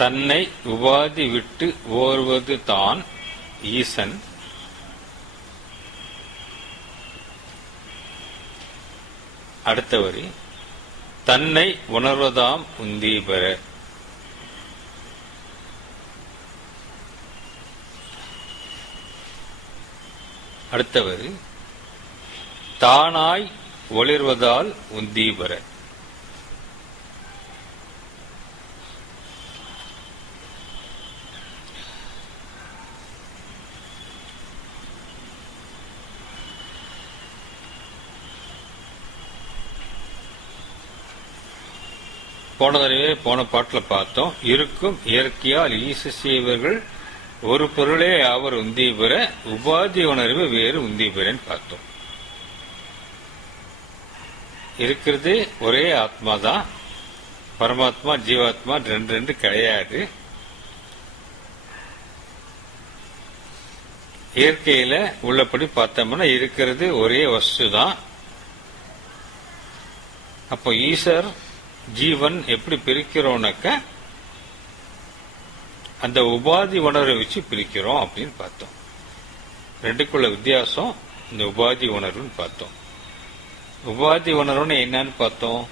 தன்னை உபாதி விட்டு ஓர்வது தான் ஈசன். அடுத்த வரி, தன்னை உணர்வதாம் உந்தி பெற. அடுத்த வரி, தானாய் ஒளிர்வதால் உந்தி பெற. போன தடவை போன பாட்டில் பார்த்தோம், இருக்கும் இயற்கையால் ஈச செய்வர்கள் ஒரு பொருளே அவர் உந்தி பெற, உபாதி உணர்வு வேறு உந்தி பெறன்னு பார்த்தோம். இருக்கிறது ஒரே ஆத்மா தான், பரமாத்மா ஜீவாத்மா ரெண்டு கிடையாது. இயற்கையில உள்ளபடி பார்த்தோம்னா இருக்கிறது ஒரே வஸ்து தான். அப்போ ஈஸ்வர் ஜீவன் எப்படி பிரிக்கிறோம்னாக்க அந்த உபாதி உணர்வை வச்சு பிரிக்கிறோம் அப்படின்னு பார்த்தோம். ரெண்டுக்குள்ள வித்தியாசம் இந்த உபாதி உணர்வுன்னு பார்த்தோம். உபாதி உணர்வுன்னு என்னன்னு பார்த்தோம்?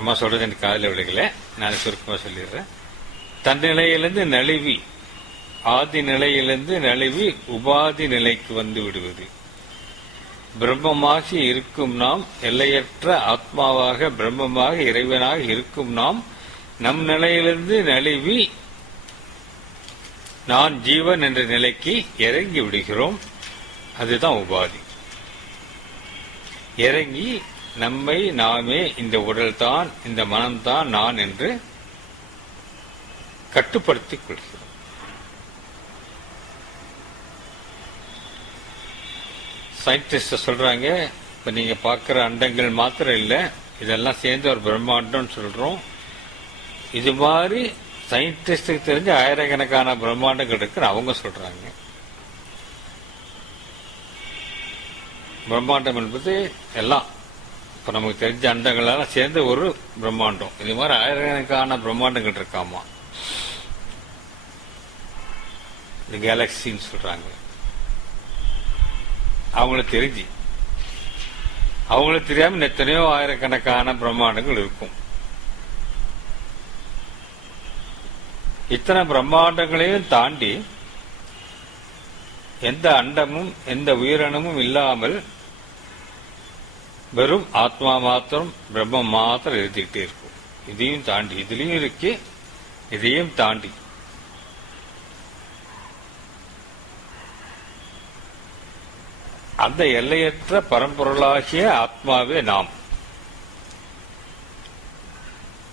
அம்மா சொல்றது எனக்கு காதல விளைகளை நான் சுருக்கமா சொல்லிடுறேன். தன்னிலையிலிருந்து நழுவி, ஆதி நிலையிலிருந்து நழுவி உபாதி நிலைக்கு வந்து விடுவது. பிரம்மமாகி இருக்கும் நாம், எல்லையற்ற ஆத்மாவாக பிரம்மமாக இறைவனாக இருக்கும் நாம், நம் நிலையிலிருந்து நழுவி நான் ஜீவன் என்ற நிலைக்கு இறங்கி விடுகிறோம். அதுதான் உபாதி. இறங்கி நம்மை நாமே இந்த உடல் தான், இந்த மனம்தான் நான் என்று கட்டுப்படுத்திக் கொள்கிறோம். சயின்டிஸ்ட் சொல்றாங்க, இப்ப நீங்க பார்க்கிற அண்டங்கள் மாத்திரம் இல்ல, இதெல்லாம் சேர்ந்து ஒரு பிரம்மாண்டம் சொல்றோம். இது மாதிரி சயின்டிஸ்டுக்கு தெரிஞ்ச ஆயிரக்கணக்கான பிரம்மாண்டங்கள் இருக்குன்னு அவங்க சொல்றாங்க. பிரம்மாண்டம் என்பது எல்லாம் இப்ப நமக்கு தெரிஞ்ச அண்டங்களால சேர்ந்து ஒரு பிரம்மாண்டம். இது மாதிரி ஆயிரக்கணக்கான பிரம்மாண்டங்கள் இருக்காமா, இது கேலக்சின்னு சொல்றாங்க. அவங்களுக்கு தெரியாம எத்தனையோ ஆயிரக்கணக்கான பிரம்மாண்டங்கள் இருக்கும். இத்தனை பிரம்மாண்டங்களையும் தாண்டி எந்த அண்டமும் எந்த உயிரினமும் இல்லாமல் வெறும் ஆத்மா மாத்திரம், பிரம்மம் மாத்திரம் எழுதிக்கிட்டே இருக்கும். இதையும் தாண்டி, இதுலயும் இருக்கு, இதையும் தாண்டி அந்த எல்லையற்ற பரம்பொருளாகிய ஆத்மாவே நாம்.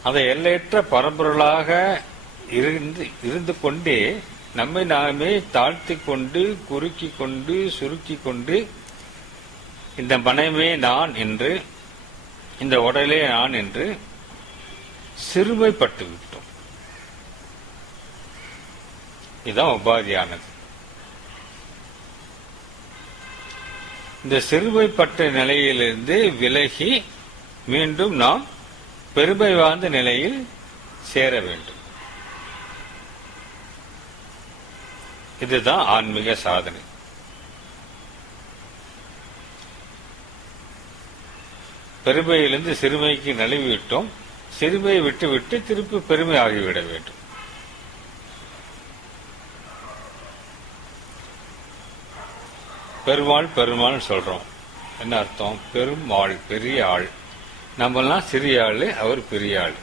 அந்த எல்லையற்ற பரம்பொருளாக இருந்து கொண்டே நம்மை நாமே தாழ்த்தி கொண்டு, குறுக்கி கொண்டு, சுருக்கி கொண்டு, இந்த மனமே நான் என்று, இந்த உடலே நான் என்று சிறுமைப்பட்டு விட்டோம். இதுதான் உபாதியானது. இந்த சிறுமைப்பட்ட நிலையிலிருந்து விலகி மீண்டும் நாம் பெருமை வாய்ந்த நிலையில் சேர வேண்டும். இதுதான் ஆன்மீக சாதனை. பெருமையிலிருந்து சிறுமைக்கு நழுவிவிட்டோம். சிறுமையை விட்டு திருப்பி பெருமை ஆகிவிட வேண்டும். பெருமாள் சொல்றோம். என்ன அர்த்தம்? பெருமாள் பெரிய ஆள், நம்மெல்லாம் சிறிய ஆளு, அவர் பெரிய ஆளு.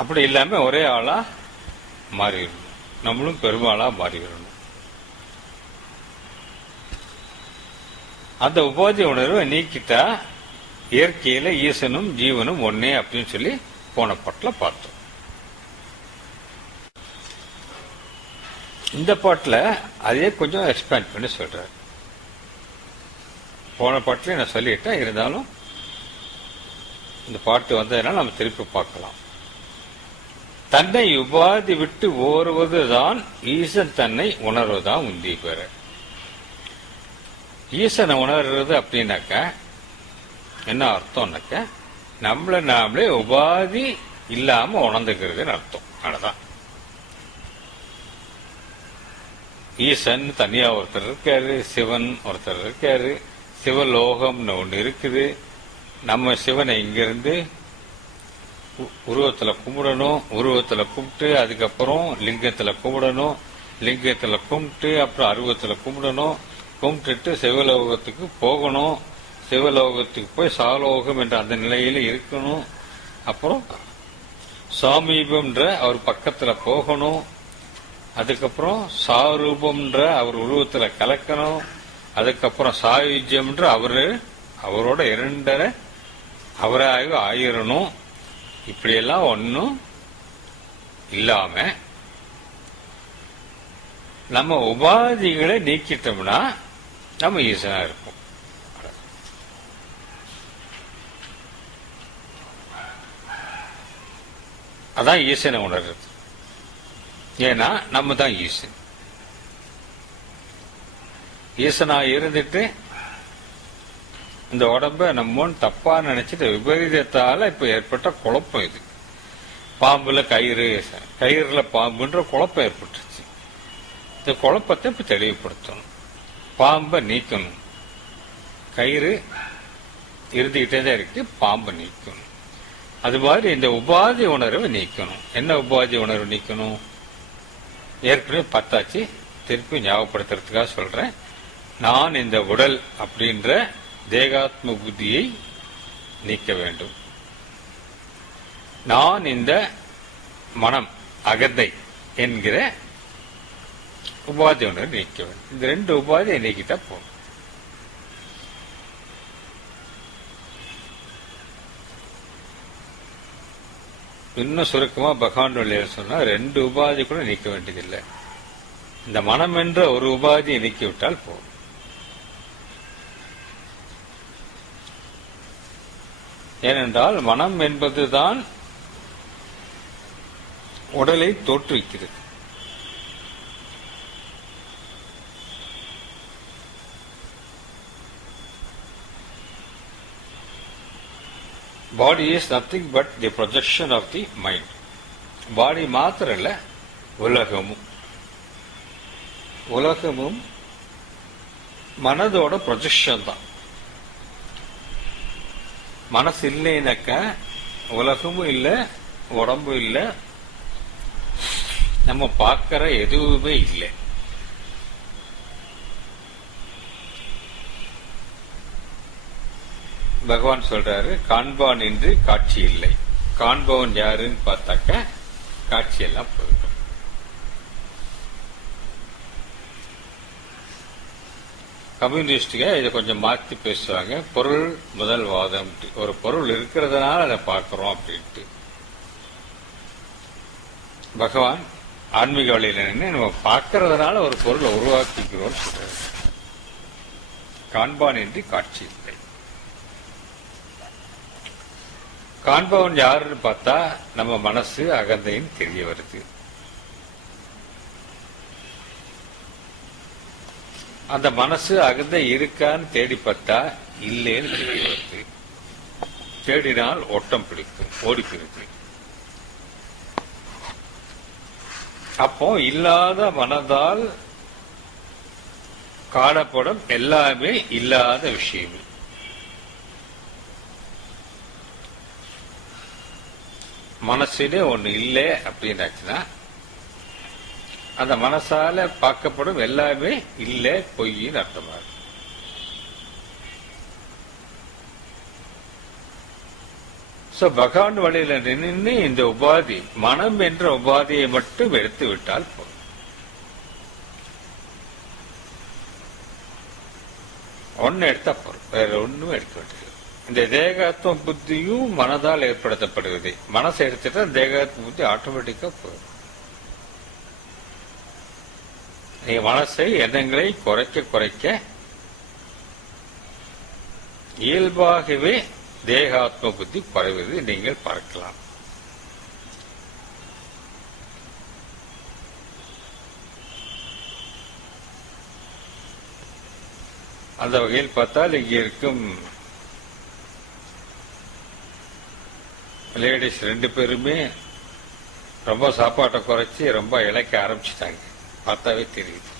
அப்படி இல்லாம ஒரே ஆளா மாறிடணும். நம்மளும் பெருமாளா மாறிவிடணும். அந்த உபாதி உணர்வை நீக்கிட்டா இயற்கையில ஈசனும் ஜீவனும் ஒன்னே அப்படின்னு சொல்லி போன பாட்டில் பார்த்தோம். இந்த பாட்டில் அதே கொஞ்சம் எக்ஸ்பேண்ட் பண்ணி சொல்றாரு. போன பாட்டிலே நான் சொல்லிட்டேன், இருந்தாலும் இந்த பாட்டு வந்ததுனால நம்ம திருப்பி பார்க்கலாம். தன்னை உபாதி விட்டு ஓருவதுதான் ஈசன், தன்னை உணர்வதுதான் உந்தி பெற. ஈசனை உணர்றது அப்படின்னாக்க என்ன அர்த்தம்னாக்க நம்மள நாமளே உபாதி இல்லாம உணர்ந்துக்கிறதுன்னு அர்த்தம். அவ்வளவுதான். ஈசன் தனியா ஒருத்தர் இருக்காரு, சிவன் ஒருத்தர் இருக்காரு, சிவலோகம்னு ஒண்ணு இருக்குது. நம்ம சிவனை இங்கிருந்து உருவத்துல கும்பிடணும், உருவத்துல கும்பிட்டு அதுக்கப்புறம் லிங்கத்துல கும்பிடணும், லிங்கத்துல கும்பிட்டு அப்புறம் அருவத்துல கும்பிடணும், கும்பிட்டுட்டு சிவலோகத்துக்கு போகணும், சிவலோகத்துக்கு போய் சாலோகம் என்ற அந்த நிலையில இருக்கணும், அப்புறம் சாமீபம்ன்ற அவர் பக்கத்துல போகணும், அதுக்கப்புறம் சாரூபம்ன்ற அவர் உருவத்துல கலக்கணும், அதுக்கப்புறம் சாயுஜ்யம்ன்ற அவரோட இரண்டரை அவராக ஆயிரணும். இப்படியெல்லாம் ஒன்றும் இல்லாம நம்ம உபாதிகளை நீக்கிட்டோம்னா நம்ம ஈசனா இருப்போம். அதான் ஈசனை உணர்றது. ஏன்னா நம்ம தான் ஈசன். ஈசனா இருந்துட்டு இந்த உடம்ப நம்ம தப்பா நினைச்சிட்டு விபரீதத்தால இப்ப ஏற்பட்ட குழப்பம் இது. பாம்புல கயிறுல பாம்புன்ற குழப்பம் ஏற்பட்டுருச்சு. இந்த குழப்பத்தை இப்ப தெளிவுபடுத்தணும். பாம்பை நீக்கணும். கயிறு இருந்துகிட்டே தான் இருக்கு, பாம்பை நீக்கணும். அது மாதிரி இந்த உபாதி உணர்வை நீக்கணும். என்ன உபாதி உணர்வு நீக்கணும்? ஏற்கனவே பார்த்தாச்சு, திருப்பி ஞாபகப்படுத்துறதுக்காக சொல்றேன். நான் இந்த உடல் அப்படின்ற தேகாத்ம புத்தியை நீக்க வேண்டும். நான் இந்த மனம் அகந்தை என்கிற உபாதி உணர்வை நீக்க வேண்டும். இந்த ரெண்டு உபாதியை நீக்கிட்டா போதும். இன்னும் சுருக்கமா பகவான் வழியில் சொன்னா ரெண்டு உபாதி கூட நீக்க வேண்டியதில்லை. இந்த மனம் என்ற ஒரு உபாதியை நீக்கிவிட்டால் போதும். ஏனென்றால் மனம் என்பதுதான் உடலை தோற்றுவிக்கிறது. Body is nothing but the projection of the mind. பாடி மாத்திரம் இல்ல, உலகமும் மனதோட ப்ரொஜெக்ஷன் தான். மனசு இல்லைனாக்க உலகமும் இல்லை, உடம்பும் இல்லை, நம்ம பார்க்கிற எதுவுமே இல்லை. பகவான் சொல்றாரு, காண்பான் என்று காட்சி இல்லை. காண்பவன் யாருன்னு பார்த்தாக்க காட்சி எல்லாம் போயிடும். கம்யூனிஸ்டுக இதை கொஞ்சம் மாற்றி பேசுவாங்க. பொருள் முதல் வாதம். ஒரு பொருள் இருக்கிறதுனால அதை பார்க்கிறோம் அப்படின்ட்டு. பகவான் ஆன்மீக வழியில் நின்று நம்ம பார்க்கறதுனால ஒரு பொருளை உருவாக்கிக்கிறோம் சொல்றாரு. காண்பான் என்று காட்சி இல்லை. காண்பவன் யாருன்னு பார்த்தா நம்ம மனசு அகந்தைன்னு தெரிய வருது. அந்த மனசு அகந்தை இருக்கான்னு தேடி பார்த்தா இல்லேன்னு தெரிய வருது. தேடினால் ஓட்டம் பிடிக்கும், ஓடி பிடிக்கும். அப்போ இல்லாத மனதால் காணப்படும் எல்லாமே இல்லாத விஷயமே. மனசுலே ஒண்ணு இல்லை அப்படின்னாச்சுன்னா அந்த மனசால பார்க்கப்படும் எல்லாமே இல்லை, பொய்ன்னு அர்த்தமா இருக்கு. பகவான் வழியில நின்று இந்த உபாதி மனம் என்ற உபாதியை மட்டும் எடுத்து விட்டால் போதும். ஒன்னு எடுத்தா போதும், வேற ஒண்ணும் எடுக்க வேண்டியது. இந்த தேகாத்ம புத்தியும் மனதால் ஏற்படுத்தப்படுகிறது. மனசை எடுத்துட்டா தேகாத்ம புத்தி ஆட்டோமேட்டிக்கா போயிடும். நீங்க மனசை எண்ணங்களை குறைக்க குறைக்க இயல்பாகவே தேகாத்ம புத்தி குறைவது நீங்கள் பார்க்கலாம். அந்த வகையில் பார்த்தால் இங்கே இருக்கும் லேடிஸ் 2 பேருமே ரொம்ப சாப்பாட்டை குறைச்சி ரொம்ப இழைக்க ஆரம்பிச்சிட்டாங்க. பார்த்தாவே தெரியுது.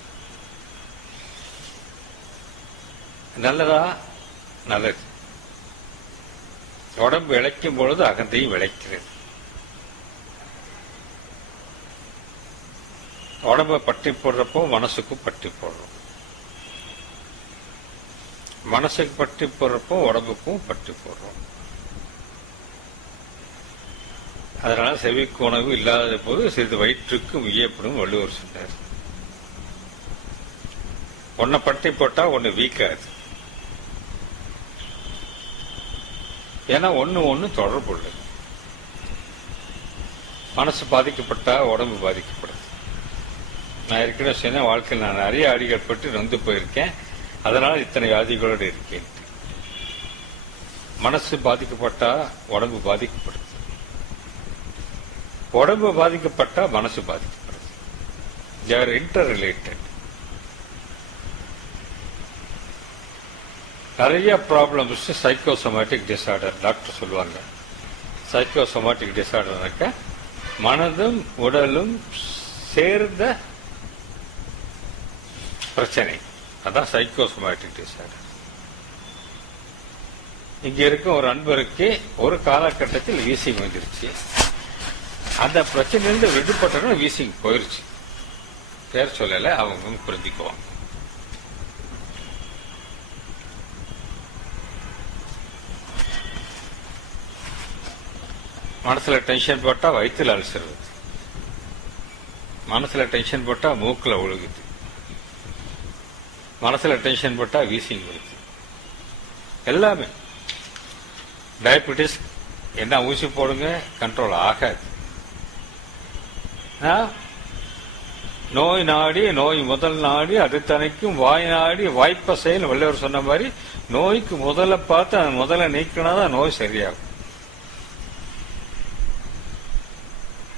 நல்லதா? நல்லது. உடம்பு இழைக்கும் பொழுது அகந்தையும் விளைக்கிறது. உடம்பை பட்டி போடுறப்போ மனசுக்கும் பட்டி போடுறோம். மனசுக்கு பட்டி போடுறப்போ உடம்புக்கும் பட்டி போடுறோம். அதனால செவிக்கு உணவு இல்லாத போது சிறிது வயிற்றுக்கும் வியப்படும் வள்ளுவர் சொன்னார். ஒன்ன பட்டி போட்டா ஒன்னு வீக்காது. ஏன்னா ஒன்னு தொடர்பு உள்ளது. மனசு பாதிக்கப்பட்டா உடம்பு பாதிக்கப்படுது. நான் ஏற்கனவே சொன்ன வாழ்க்கையில் நான் நிறைய அடிகள் பட்டு நொந்து போயிருக்கேன். அதனால இத்தனை வியாதிகளோடு இருக்கேன். மனசு பாதிக்கப்பட்டா உடம்பு பாதிக்கப்படுது. உடம்பு பாதிக்கப்பட்டா மனசு பாதிக்கப்படுது. They are interrelated. நிறைய ப்ராப்ளம்ஸ் சைக்கோசோமேட்டிக் டிசார்டர் டாக்டர் சொல்லுவாங்க. சைக்கோசோமேட்டிக் டிசார்டர்னாக்க மனதும் உடலும் சேர்ந்த பிரச்சனை. அதான் சைக்கோசோமேட்டிக் டிசார்டர். இங்க இருக்க ஒரு அன்பருக்கு ஒரு காலகட்டத்தில் வீசிங் வந்துருச்சு. அந்த பிரச்சனையிலிருந்து விடுபட்டனும் வீசிங் போயிருச்சு. பேர் சொல்லல, அவங்க புரிஞ்சுக்குவாங்க. மனசுல டென்ஷன் போட்டா வயிற்றுல அலசருது. மனசுல டென்ஷன் போட்டா மூக்குல ஒழுகுது. மனசுல டென்ஷன் போட்டா வீசிங் வருது. எல்லாமே டயபெட்டிஸ் என்ன ஊசி போடுங்க கண்ட்ரோல் ஆகாது. நோய் நாடி நோய் முதல் நாடி அடுத்தனைக்கும் வாய் நாடி வாய்ப்ப செயல் வள்ளுவர் சொன்ன மாதிரி நோய்க்கு முதல்ல பார்த்து அதை முதல்ல நீக்கினாதான் நோய் சரியாகும்.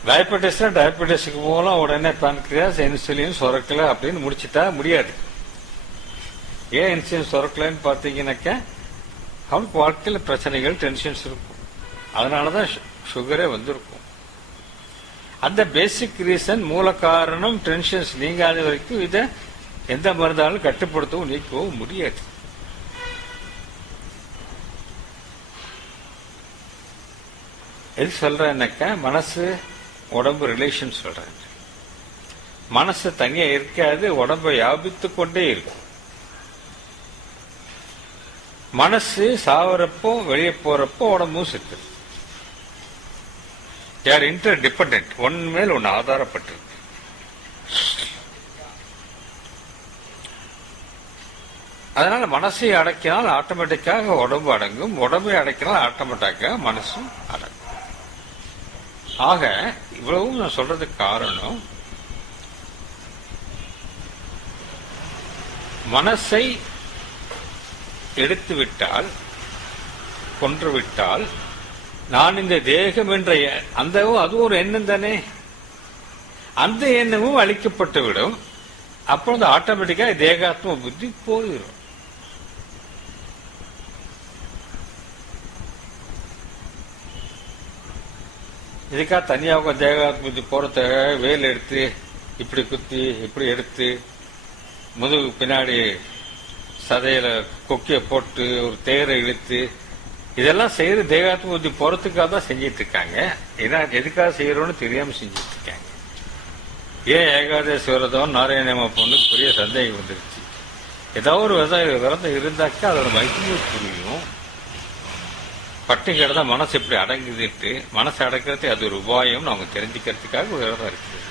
டயபெட்டிஸுக்கு மூலம் உடனே பான்கிரியாஸ் இன்சுலின் சுரக்கல அப்படின்னு முடிச்சுட்டா முடியாது. ஏன் இன்சுலின் சுரக்கலன்னு பார்த்தீங்கன்னாக்க அவனுக்கு வாழ்க்கையில் பிரச்சனைகள் டென்ஷன்ஸ் இருக்கும். அதனாலதான் சுகரே வந்திருக்கும். அந்த பேசிக் ரீசன் மூல காரணம் டென்ஷன்ஸ் நீங்காத வரைக்கும் இதை எந்த மருந்தாலும் கட்டுப்படுத்தவும் நீக்கவும் முடியாது. எது சொல்றேன்னாக்கா மனசு உடம்பு ரிலேஷன் சொல்றேன். மனசு தனியா இருக்காது, உடம்பை வியாபித்து கொண்டே இருக்கும். மனசு சாவரப்போ வெளியே போறப்போ உடம்பும் செத்து. யார் இன்டர் டிபெண்டன்ட், ஒன் மேல் ஒன்னு ஆதாரப்பட்டிருக்கு. அதனால மனசை அடக்கினால் ஆட்டோமேட்டிக்காக உடம்பு அடங்கும், உடம்பை அடக்கினால் ஆட்டோமேட்டிக்காக மனசும் அடங்கும். ஆக இவ்வளவும் நான் சொல்றதுக்கு காரணம், மனசை எடுத்துவிட்டால் கொன்றுவிட்டால் நான் இந்த தேகம் என்ற அந்த அது ஒரு எண்ணம் தானே, அந்த எண்ணமும் அழிக்கப்பட்டு விடும். அப்பொழுது ஆட்டோமேட்டிக்கா தேகாத்ம புத்தி போயிடும். இதுக்காக தனியாக தேகாத்ம புத்தி போறத வேல் எடுத்து இப்படி குத்தி இப்படி எடுத்து முதுகு பின்னாடி சதையில கொக்கிய போட்டு ஒரு தேரை இழுத்து இதெல்லாம் செய்யற தேகாத்ம புத்தி போறதுக்காக தான் செஞ்சிட்டு இருக்காங்க. ஏன்னா எதுக்காக செய்யறோம்னு தெரியாம செஞ்சிட்டு இருக்காங்க. ஏன் ஏகாதசி விரதம் நாராயணமா பொண்ணுக்கு பெரிய சந்தேகம் வந்துருச்சு. ஏதாவது ஒரு விரதம் இருந்தாக்கா அதோட மகிழ்ச்சியை புரியும். பட்டி கிடந்தா மனசு எப்படி அடங்குதுட்டு, மனசு அடக்கிறது அது ஒரு உபாயம் அவங்க தெரிஞ்சுக்கிறதுக்காக விரதம் இருக்குது.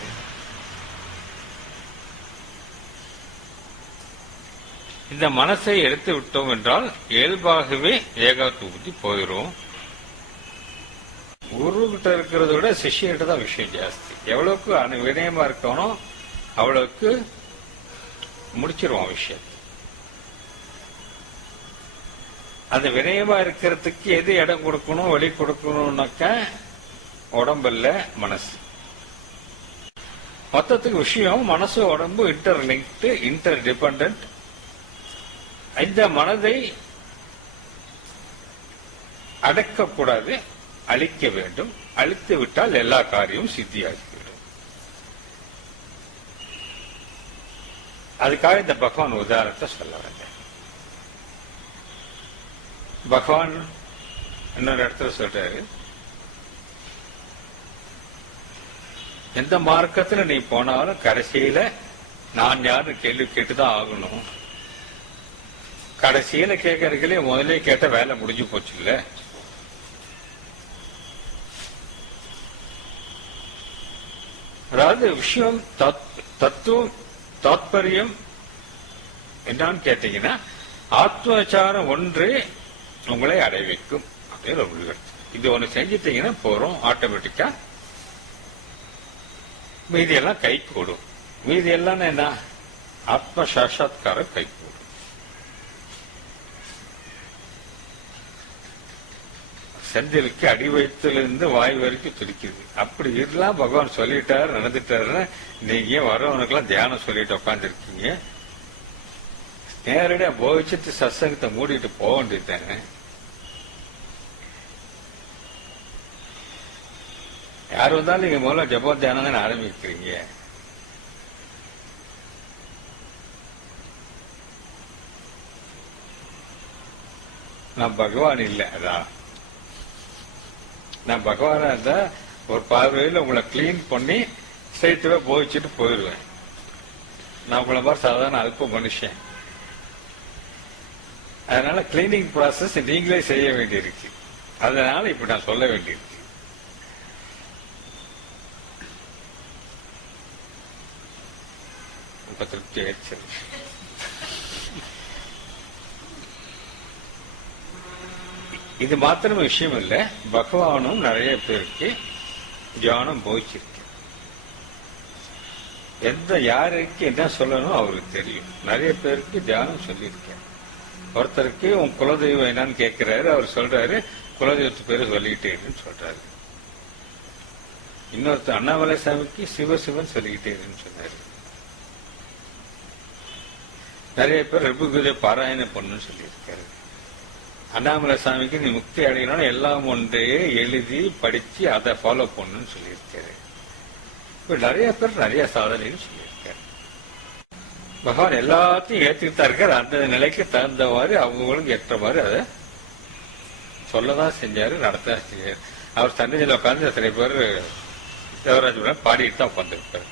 இந்த மனசை எடுத்து விட்டோம் என்றால் இயல்பாகவே ஏகாத்ம புத்தி போயிடும். குரு கிட்ட இருக்கிறத விட சிஷ்யகிட்ட தான் விஷயம் ஜாஸ்தி. எவ்வளவுக்கு வினயமா இருக்கணும் அவ்வளவுக்கு முடிச்சிருவான் விஷயம். அந்த வினயமா இருக்கிறதுக்கு எது இடம் கொடுக்கணும் வழி கொடுக்கணும்னாக்கா உடம்புல மனசு. மொத்தத்துக்கு விஷயம் மனசு உடம்பு இன்டர்லிங்க்டு இன்டர் டிபெண்டன்ட். இந்த மனதை அடக்கக்கூடாது, அழிக்க வேண்டும். அழித்து விட்டால் எல்லா காரியமும் சித்தியாகிவிடும். அதுக்காக இந்த பகவான் உதாரணத்தை சொல்ல வந்தேன். பகவான் இன்னொரு இடத்துல சொல்றாரு, எந்த மார்க்கத்துல நீ போனாலும் கடைசியில நான் யாரு கேள்வி கேட்டுதான் ஆகணும். கடைசியில கேட்கறதுக்குள்ளே முதலே கேட்ட வேலை முடிஞ்சு போச்சு இல்ல. அதாவது விஷயம் தத்துவம் தாத்பரியம் என்னன்னு கேட்டீங்கன்னா, ஆத்மச்சாரம் ஒன்றே உங்களை அடைவிக்கும் அப்படின்னு ஒரு முடிவெடுத்து இது ஒண்ணு செஞ்சிட்டீங்கன்னா போறோம், ஆட்டோமேட்டிக்கா மீதி எல்லாம் கை கூடும். மீதி எல்லாம் என்ன, ஆத்ம சாட்சாத்காரம் கை கூடும். செந்திலுக்கு அடி வயிற்றிலிருந்து வாய் வரைக்கும் துடிக்குது. அப்படி இதெல்லாம் பகவான் சொல்லிட்டாரு, நடந்துட்டாருன்னா நீங்க வரவனுக்கெல்லாம் தியானம் சொல்லிட்டு உட்காந்துருக்கீங்க. நேரடியா போதிச்சுட்டு சத்சங்கத்தை மூடிட்டு போக வேண்டியதானே. யார் வந்தாலும் நீங்க முதல்ல ஜப தியானம் தானே ஆரம்பிக்கிறீங்க. நான் பகவான் இல்லை, அதான் நான் பகவானா இருந்தா ஒரு பார்வையில் உங்களை கிளீன் பண்ணி ஸ்ட்ரைட்டாவே போதிச்சுட்டு போயிடுவேன். நான் உங்களை மாதிரி சாதாரண அல்ப மனுஷன். அதனால கிளீனிங் ப்ராசஸ் நீங்களே செய்ய வேண்டியிருக்கு. அதனால இப்ப நான் சொல்ல வேண்டியிருக்கு. இப்ப திருப்தி ஆயிடுச்சு. இது மாத்திரம் விஷயம் இல்ல, பகவானும் நிறைய பேருக்கு தியானம் போதிச்சிருக்கு. எந்த யாருக்கு என்ன சொல்லணும் அவருக்கு தெரியும். நிறைய பேருக்கு தியானம் சொல்லியிருக்கேன். ஒருத்தருக்கு உன் குலதெய்வம் என்னன்னு கேட்கிறாரு, அவர் சொல்றாரு குலதெய்வத்து பேரு சொல்லிக்கிட்டேன்னு சொல்றாரு. இன்னொருத்தர் அண்ணாமலை சாமிக்கு சிவசிவன் சொல்லிக்கிட்டேன்னு சொன்னாரு. நிறைய பேர் ரிபுகீதை பாராயணம் பண்ணுன்னு சொல்லியிருக்காரு. அண்ணாமலை சாமிக்கு நீ முக்தி அடையணும்னு எல்லாம் ஒன்றையே எழுதி படிச்சு அதை ஃபாலோ பண்ணுன்னு சொல்லியிருக்காரு. இப்ப நிறைய பேர் நிறைய சாதனைன்னு சொல்லியிருக்காரு. பகவான் எல்லாத்தையும் ஏற்றுக்கிட்டா இருக்காரு. அந்த நிலைக்கு தகுந்தவாறு அவங்களுக்கு ஏற்றவாறு அதை சொல்லதான் செஞ்சாரு, நடத்தான் செஞ்சாரு. அவர் சன்னிதியில் உட்காந்து சில பேர் தேவராஜ் பாடிட்டு தான் உட்காந்துருப்பாரு.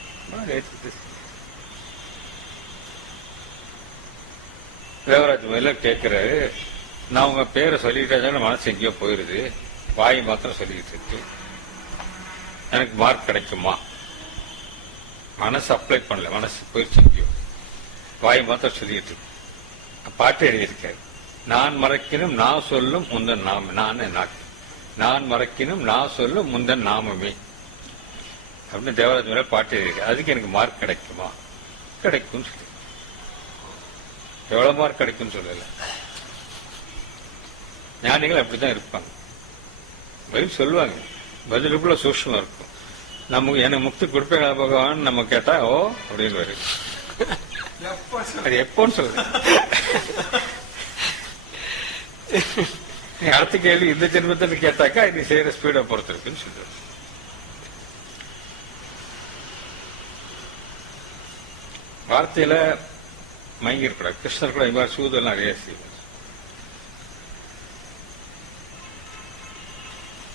தேவராஜ் மேல கேட்கிறாரு, நான் உங்க பேரை சொல்லிக்கிட்டே மனசு எங்கேயோ போயிருது, வாய் மாத்திரம் சொல்லிக்கிட்டு இருக்கு, எனக்கு மார்க் கிடைக்குமா? மனசு அப்ளை பண்ணல, மனசு போயிருச்சு எங்கேயோ, வாய் மாத்திரம் சொல்லிட்டு இருக்கு. பாட்டு எழுதியிருக்காரு, நான் மறக்கினும் நான் சொல்லும் முந்தன் நாம, நான் மறக்கினும் நான் சொல்லும் முந்தன் நாமமே அப்படின்னு தேவராஜ் மேல பாட்டு எழுதியிருக்காரு. அதுக்கு எனக்கு மார்க் கிடைக்குமா? கிடைக்கும் சொல்லி. எவ்வளவு மார்க் கிடைக்கும் சொல்லல. ஞானிகள் அப்படித்தான் இருப்பாங்க, பதில் சொல்லுவாங்க, பதிலுக்குள்ள சூக்ஷ்மம் இருக்கும். நமக்கு எனக்கு முக்தி கொடுப்பேங்க பகவான் நம்ம கேட்டா ஓ அப்படின்னு வரும். அது எப்போன்னு சொல்ற. நீ அடுத்த கேள்வி இந்த ஜென்மத்தில் கேட்டாக்கா இது செய்யற ஸ்பீடை பொறுத்து இருக்குன்னு சொல்லுவாங்க. வார்த்தையில மயங்கி இருக்கூடாது. கிருஷ்ணர் கூட இது மாதிரி சூதெல்லாம் நிறைய செய்வார்.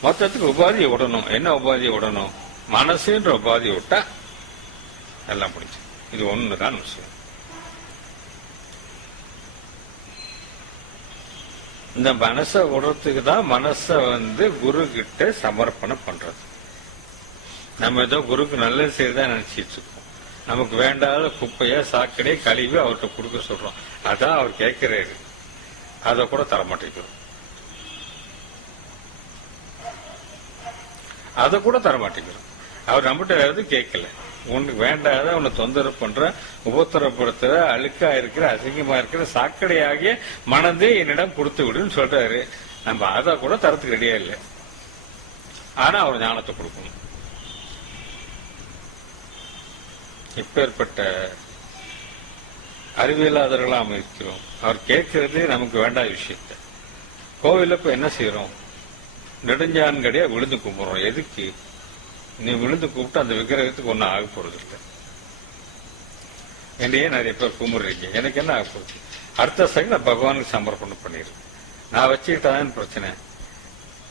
மொத்தத்துக்கு உபாதியை விடணும். என்ன உபாதியை விடணும்? மனசுன்ற உபாதியை விட்டா எல்லாம் முடிச்சு. இது ஒண்ணுதான் விஷயம். இந்த மனசை விடுறதுக்கு தான் மனசை குரு கிட்ட சமர்ப்பணம் பண்றது. நம்ம ஏதோ குருக்கு நல்லது செய்யறதா நினைச்சிட்டு இருக்கோம். நமக்கு வேண்டாத குப்பைய சாக்கடை கழிவு அவர்கிட்ட கொடுக்க சொல்றோம். அதான் அவர் கேட்கிறாரு, அதை கூட தரமாட்டேங்கிறோம். அதை கூட தரமாட்டேங்கிறோம். அவர் நம்மகிட்ட எதுவும் கேட்கல. உனக்கு வேண்டாத உன்னை தொந்தரவு பண்ற, உபத்திரப்படுத்துற, அழுக்கா இருக்கிற, அசிங்கமா இருக்கிற சாக்கடையாகிய மனதே என்னிடம் கொடுத்து விடுன்னு சொல்றாரு. நம்ம அதை கூட தரத்துக்கு ரெடியா இல்லை. ஆனா அவர் ஞானத்தை கொடுக்கணும். இப்பேற்பட்ட அறிவியலாளர்களாக இருக்கிறோம். அவர் கேட்கறது நமக்கு வேண்டாத விஷயத்த. கோவில இப்ப என்ன செய்யறோம்? நெடுஞ்சான்கடையா விழுந்து கும்பிடுறோம். எதுக்கு? நீ விழுந்து கூப்பிட்டு அந்த விக்கிரகத்துக்கு ஒன்றும் ஆக போறது இல்லை. என்னையே நிறைய பேர் கும்பிடுறீங்க, எனக்கு என்ன ஆக போகுது? அடுத்த செகண்ட் நான் பகவானுக்கு சமர்ப்பணம் பண்ணிடுறேன். நான் வச்சுக்கிட்டாதான் பிரச்சனை.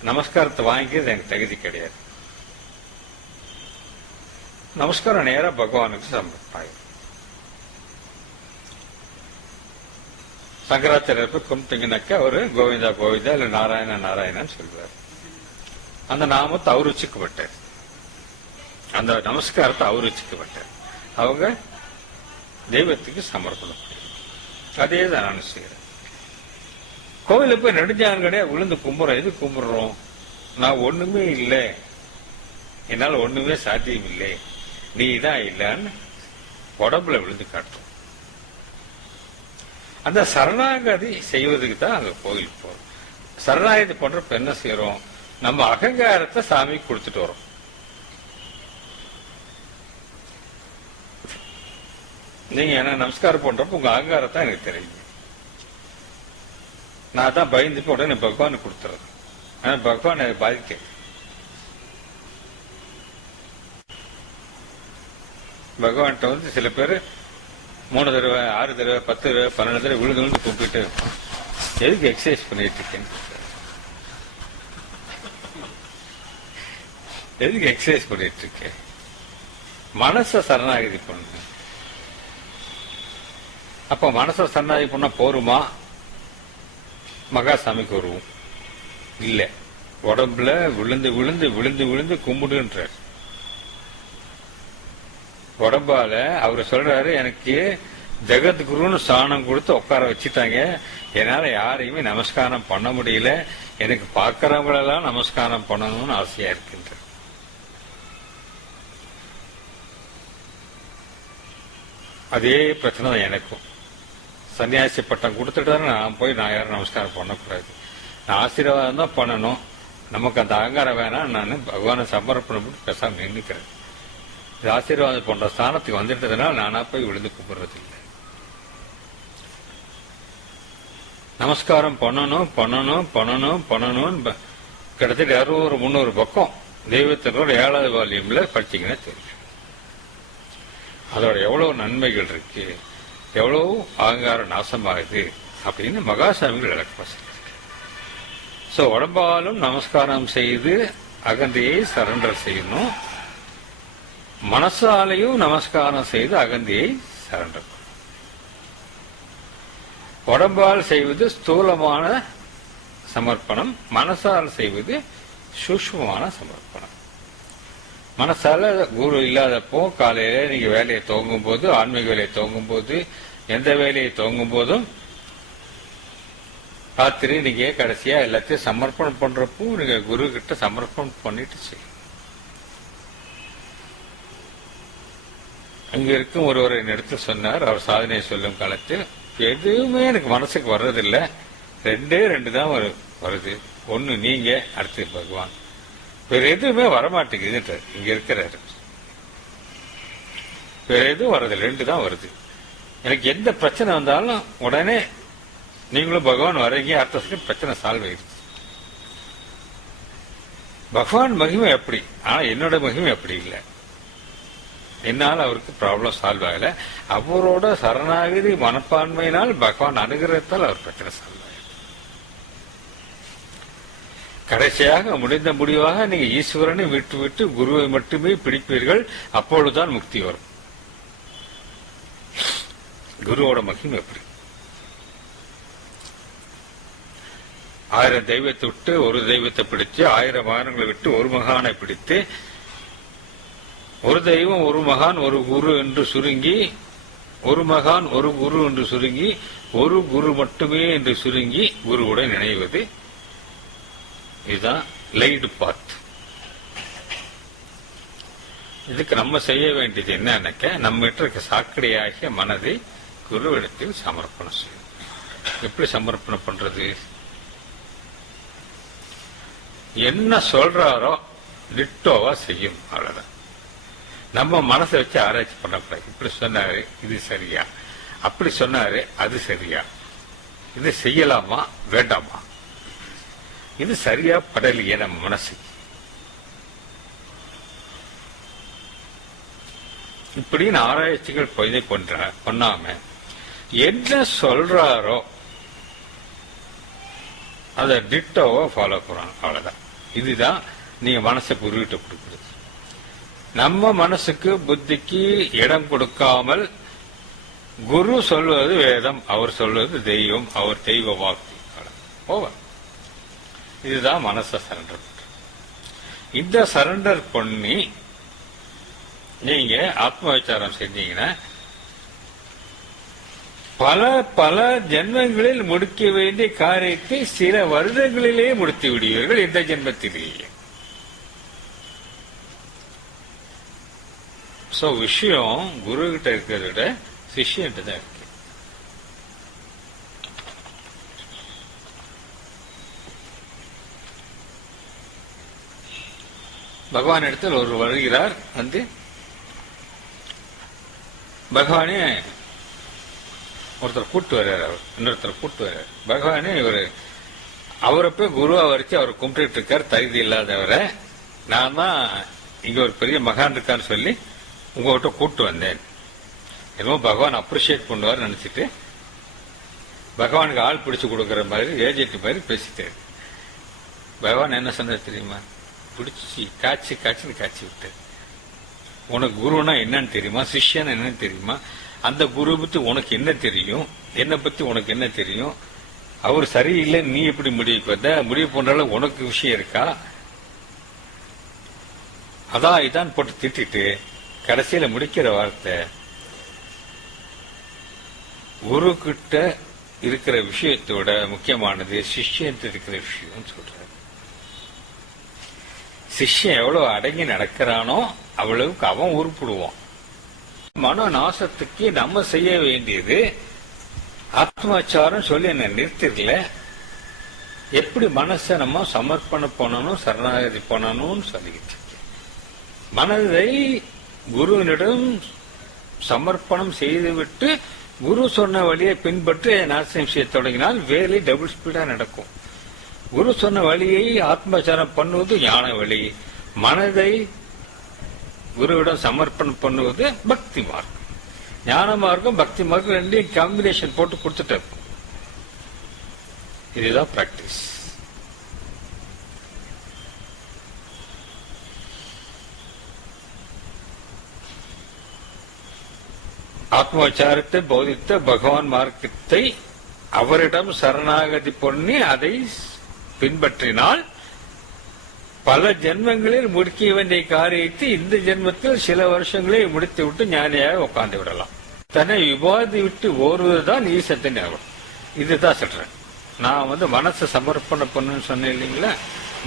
நமஸ்காரத்தை வாங்கிக்கிறது எனக்கு தகுதி கிடையாது. நமஸ்காரம் நேரா பகவானுக்கு சமர்ப்பணம். சங்கராச்சாரியர் போய் கும்பிட்டீங்கன்னாக்கா அவரு கோவிந்தா கோவிந்தா இல்ல நாராயண நாராயணன்னு சொல்லுவார். அந்த நாமத்தை அவர் வச்சுக்கப்பட்டார், அந்த நமஸ்காரத்தை அவர் வச்சுக்கப்பட்டார். அவங்க தெய்வத்துக்கு சமர்ப்பணம். அதே தான் நான் செய்யறேன். கோவிலுக்கு போய் நெடுஞ்சான்கடையா விழுந்து கும்பிடுறோம். எது கும்பிடுறோம்? நான் ஒண்ணுமே இல்லை, என்னால ஒண்ணுமே சாத்தியம் இல்லை, நீ தான் இல்லைன்னு உடம்புல விழுந்து காட்டும். அந்த சரணாகதி செய்வதுக்கு தான் அங்க கோயிலுக்கு போறோம். சரணாகதி பண்றப்ப என்ன செய்யறோம்? நம்ம அகங்காரத்தை சாமிக்கு கொடுத்துட்டு வரோம். நீங்க என்ன நமஸ்காரம் பண்றப்ப உங்க அகங்காரத்தை எனக்கு தெரியுங்க. நான் தான் பயந்து உடனே பகவானுக்கு கொடுத்துறது. ஆனா பகவான் எனக்கு பாதிக்க. பகவான்கிட்ட வந்து சில பேர் 3 தடவை 6 தடவை 10 தடவை 12 தடவை விழுந்து விழுந்து கூப்பிட்டு இருப்பான். எதுக்கு எக்ஸசைஸ் பண்ணிட்டு இருக்கேன்? எதுக்கு எக்ஸசைஸ் பண்ணிட்டு இருக்கேன்? மனச சரணாகதி பண்ணு. அப்ப மனச சரணாகதி பண்ணா போருமா? மகாசாமிக்கு வருவோம் இல்ல, உடம்புல விழுந்து விழுந்து விழுந்து விழுந்து கும்பிடுன்ற உடம்பால அவரு சொல்றாரு, எனக்கு ஜெகத்குருன்னு சாணம் கொடுத்து உட்கார வச்சுட்டாங்க, என்னால யாரையுமே நமஸ்காரம் பண்ண முடியல, எனக்கு பார்க்கறவங்களெல்லாம் நமஸ்காரம் பண்ணணும்னு ஆசையா இருக்கின்ற. அதே பிரச்சனை தான் எனக்கும். சன்னியாசி பட்டம் கொடுத்துட்டாரு, நான் போய் நான் யாரும் நமஸ்காரம் பண்ணக்கூடாது, நான் ஆசீர்வாதம் தான் பண்ணணும், நமக்கு அந்த அகங்காரம் வேணாம், நான் பகவானை சமர்ப்பணம் பண்ணி பேசாம நின்றுக்கிறேன். இது ஆசீர்வாதம் போன்ற ஸ்தானத்துக்கு வந்துட்டதுனால நானா போய் விழுந்து கும்பிடுறது இல்லை. நமஸ்காரம் பண்ணணும் பண்ணணும் பண்ணணும் பண்ணணும் கிட்டத்தட்ட 200-300 பக்கம் தெய்வத்தினோட 7வது வால்யூம்ல படிச்சீங்கன்னா தெரியும். அதோட எவ்வளவு நன்மைகள் இருக்கு, எவ்வளவு அகங்காரம் நாசமாகுது அப்படின்னு மகாசாமிகள் விளக்கம் சொல்றாங்க. சோ உடம்பாலும் நமஸ்காரம் செய்து அகந்தையை சரண்டர் செய்யணும், மனசாலையும் நமஸ்காரம் செய்து அகந்தியை சரண்டர். உடம்பால் செய்வது ஸ்தூலமான சமர்ப்பணம், மனசால் செய்வது சூக்ஷ்மமான சமர்ப்பணம். மனசால குரு இல்லாதப்போ காலையில நீங்க வேலையை துவங்கும் போது, ஆன்மீக வேலையை துவங்கும் போது, எந்த வேலையை துவங்கும் போதும் ராத்திரி நீங்க கடைசியா எல்லாத்தையும் சமர்ப்பணம் பண்றப்போ நீங்க குரு கிட்ட சமர்ப்பணம் பண்ணிட்டு செய்யும். அங்க இருக்கும் ஒருவர் என்னிடத்து சொன்னார், அவர் சாதனை சொல்லும் காலத்தில் எதுவுமே எனக்கு மனசுக்கு வர்றதில்லை, 2 தான் வருது, ஒண்ணு நீங்க, அடுத்து பகவான், வேற எதுவுமே வரமாட்டேங்குதுன்றார். இங்க இருக்கிறாரு, வேற எதுவும் வர்றது 2 தான் வருது. எனக்கு எந்த பிரச்சனை வந்தாலும் உடனே நீங்களும் பகவான் வரீங்க, அடுத்த செகண்ட் பிரச்சனை சால்வ் ஆயிடுது. பகவான் மகிமை எப்படி, ஆனா என்னோட மகிமை அப்படி இல்லை. என்னால் அவருக்கு ப்ராப்ளம் சால்வ் ஆகல, அவரோட சரணாகதி மனப்பான்மையினால் பகவான் அனுகிரகத்தால் அவர் பிரச்சனை சால்வ் ஆகல. கடைசியாக முடிந்த முடிவாக நீங்க ஈஸ்வரனை விட்டு விட்டு குருவை மட்டுமே பிடிப்பீர்கள், அப்பொழுதுதான் முக்தி வரும். குருவோட மகிமை எப்படி? 1000 தெய்வத்தை விட்டு ஒரு தெய்வத்தை பிடிச்சு, 1000 மகான்களை விட்டு ஒரு மகானை பிடித்து, ஒரு தெய்வம் ஒரு மகான் ஒரு குரு என்று சுருங்கி, ஒரு மகான் ஒரு குரு என்று சுருங்கி, ஒரு குரு மட்டுமே என்று சுருங்கி குருவுடன் இணைவது, இதுதான் லைடு பாத். இதுக்கு நம்ம செய்ய வேண்டியது என்னன்னாக்க, நம்ம இருக்க சாக்கடையாகிய மனதை குருவிடத்தில் சமர்ப்பணம் செய்யும். எப்படி சமர்ப்பணம் பண்றது? என்ன சொல்றாரோ டிட்டோவா செய்யும், அவ்வளவுதான். நம்ம மனசை வச்சு ஆராய்ச்சி பண்ணக்கூடாது. இப்படி சொன்னாரு இது சரியா, அப்படி சொன்னாரு அது சரியா, இது செய்யலாமா வேண்டாமா, இது சரியா படலையே நம்ம மனசுக்கு. இப்படின்னு ஆராய்ச்சிகள் பொய்தை பண்ணாம என்ன சொல்றாரோ அதை டிட்டோவா ஃபாலோ பண்ணுறாங்க. அவ்வளவுதான். இதுதான் நீங்க மனசை குருவிட்ட கொடுக்குறது. நம்ம மனசுக்கு புத்திக்கு இடம் கொடுக்காமல் குரு சொல்வது வேதம், அவர் சொல்வது தெய்வம், அவர் தெய்வ வாக்கு. ஓவர். இதுதான் மனசை சரண்டர். இந்த சரண்டர் பண்ணி நீங்க ஆத்ம விசாரம் செஞ்சீங்கன்னா பல பல ஜென்மங்களில் முடிக்க வேண்டிய காரியத்தை சில வருடங்களிலே முடித்து விடுவீர்கள் இந்த ஜென்மத்திலேயே. சோ விஷயம் குரு கிட்ட இருக்கிறத விட சிஷ்யன்ட்டு தான் இருக்கு. பகவான் இடத்தில் ஒரு வருகிறார். வந்து பகவானே ஒருத்தர் கூட்டு வர்றாரு, அவர் இன்னொருத்தர் கூட்டு வர்றாரு. பகவானே அவரை போய் குருவா வரைச்சு அவர் கும்பிட்டு இருக்காரு, தகுதி இல்லாதவரை. நான் தான் இங்க ஒரு பெரிய மகான் இருக்கான்னு சொல்லி உங்ககிட்ட கூட்டு வந்தேன். என்னமோ பகவான் அப்ரிஷியேட் பண்ணுவார் நினைச்சிட்டு பகவானுக்கு ஆள் பிடிச்சு கொடுக்கற மாதிரி ஏஜென்ட் மாதிரி பேசிட்டாரு. பகவான் என்ன சொன்னார் தெரியுமா? பிடிச்சி காய்ச்சின்னு காய்ச்சி விட்டார். உனக்கு குருனா என்னன்னு தெரியுமா, சிஷ்யன் என்னன்னு தெரியுமா, அந்த குரு பத்தி உனக்கு என்ன தெரியும், என்னை பத்தி உனக்கு என்ன தெரியும், அவர் சரியில்லை நீ எப்படி முடிவுக்கு வந்த, முடிவு பண்றால உனக்கு விஷயம் இருக்கா, அதான் இதான் போட்டு திட்டிட்டு கடைசியில முடிக்கிற வார்த்தை குரு கிட்ட இருக்கிற விஷயத்தோட முக்கியமானது சிஷ்யன் இருக்கிற விஷயம் சொல்றாரு. சிஷ்யன் எவ்வளவு அடங்கி நடக்கிறானோ அவ்வளவுக்கு அவன் உருப்பிடுவான். மன நாசத்துக்கு நம்ம செய்ய வேண்டியது ஆத்மாச்சாரம் சொல்லி என்ன நிறுத்திடல. எப்படி மனசை நம்ம சமர்ப்பணம் பண்ணணும், சரணாகதி பண்ணணும்னு சொல்லிக்கிட்டு மனதை குருவினிடம் சமர்ப்பணம் செய்துவிட்டு குரு சொன்ன வழியை பின்பற்றி நாசம் செய்ய தொடங்கினால் வேலை டபுள் ஸ்பீடா நடக்கும். குரு சொன்ன வழியை ஆத்மாச்சாரம் பண்ணுவது ஞான வழி, மனதை குருவிடம் சமர்ப்பணம் பண்ணுவது பக்தி மார்க்கம். ஞான மார்க்கம் பக்தி மார்க்கம் ரெண்டையும் காம்பினேஷன் போட்டு கொடுத்துட்டு இருக்கும். இதுதான் பிராக்டிஸ். ஆத்மவிசாரத்தை போதித்த பகவான் மார்க்கத்தை அவரிடம் சரணாகதி பண்ணி அதை பின்பற்றினால் பல ஜென்மங்களில் முடிக்க வேண்டிய காரியத்தை இந்த ஜென்மத்தில் சில வருஷங்களில் முடித்து விட்டு ஞானியாக உட்கார்ந்து விடலாம். தன்னை விவாதி விட்டு ஓடுவதுதான் ஈசத்தின் ஞாபகம். இதுதான் சொல்றேன். நான் மனசை சமர்ப்பணம் பண்ணுன்னு சொன்னேன் இல்லைங்களா,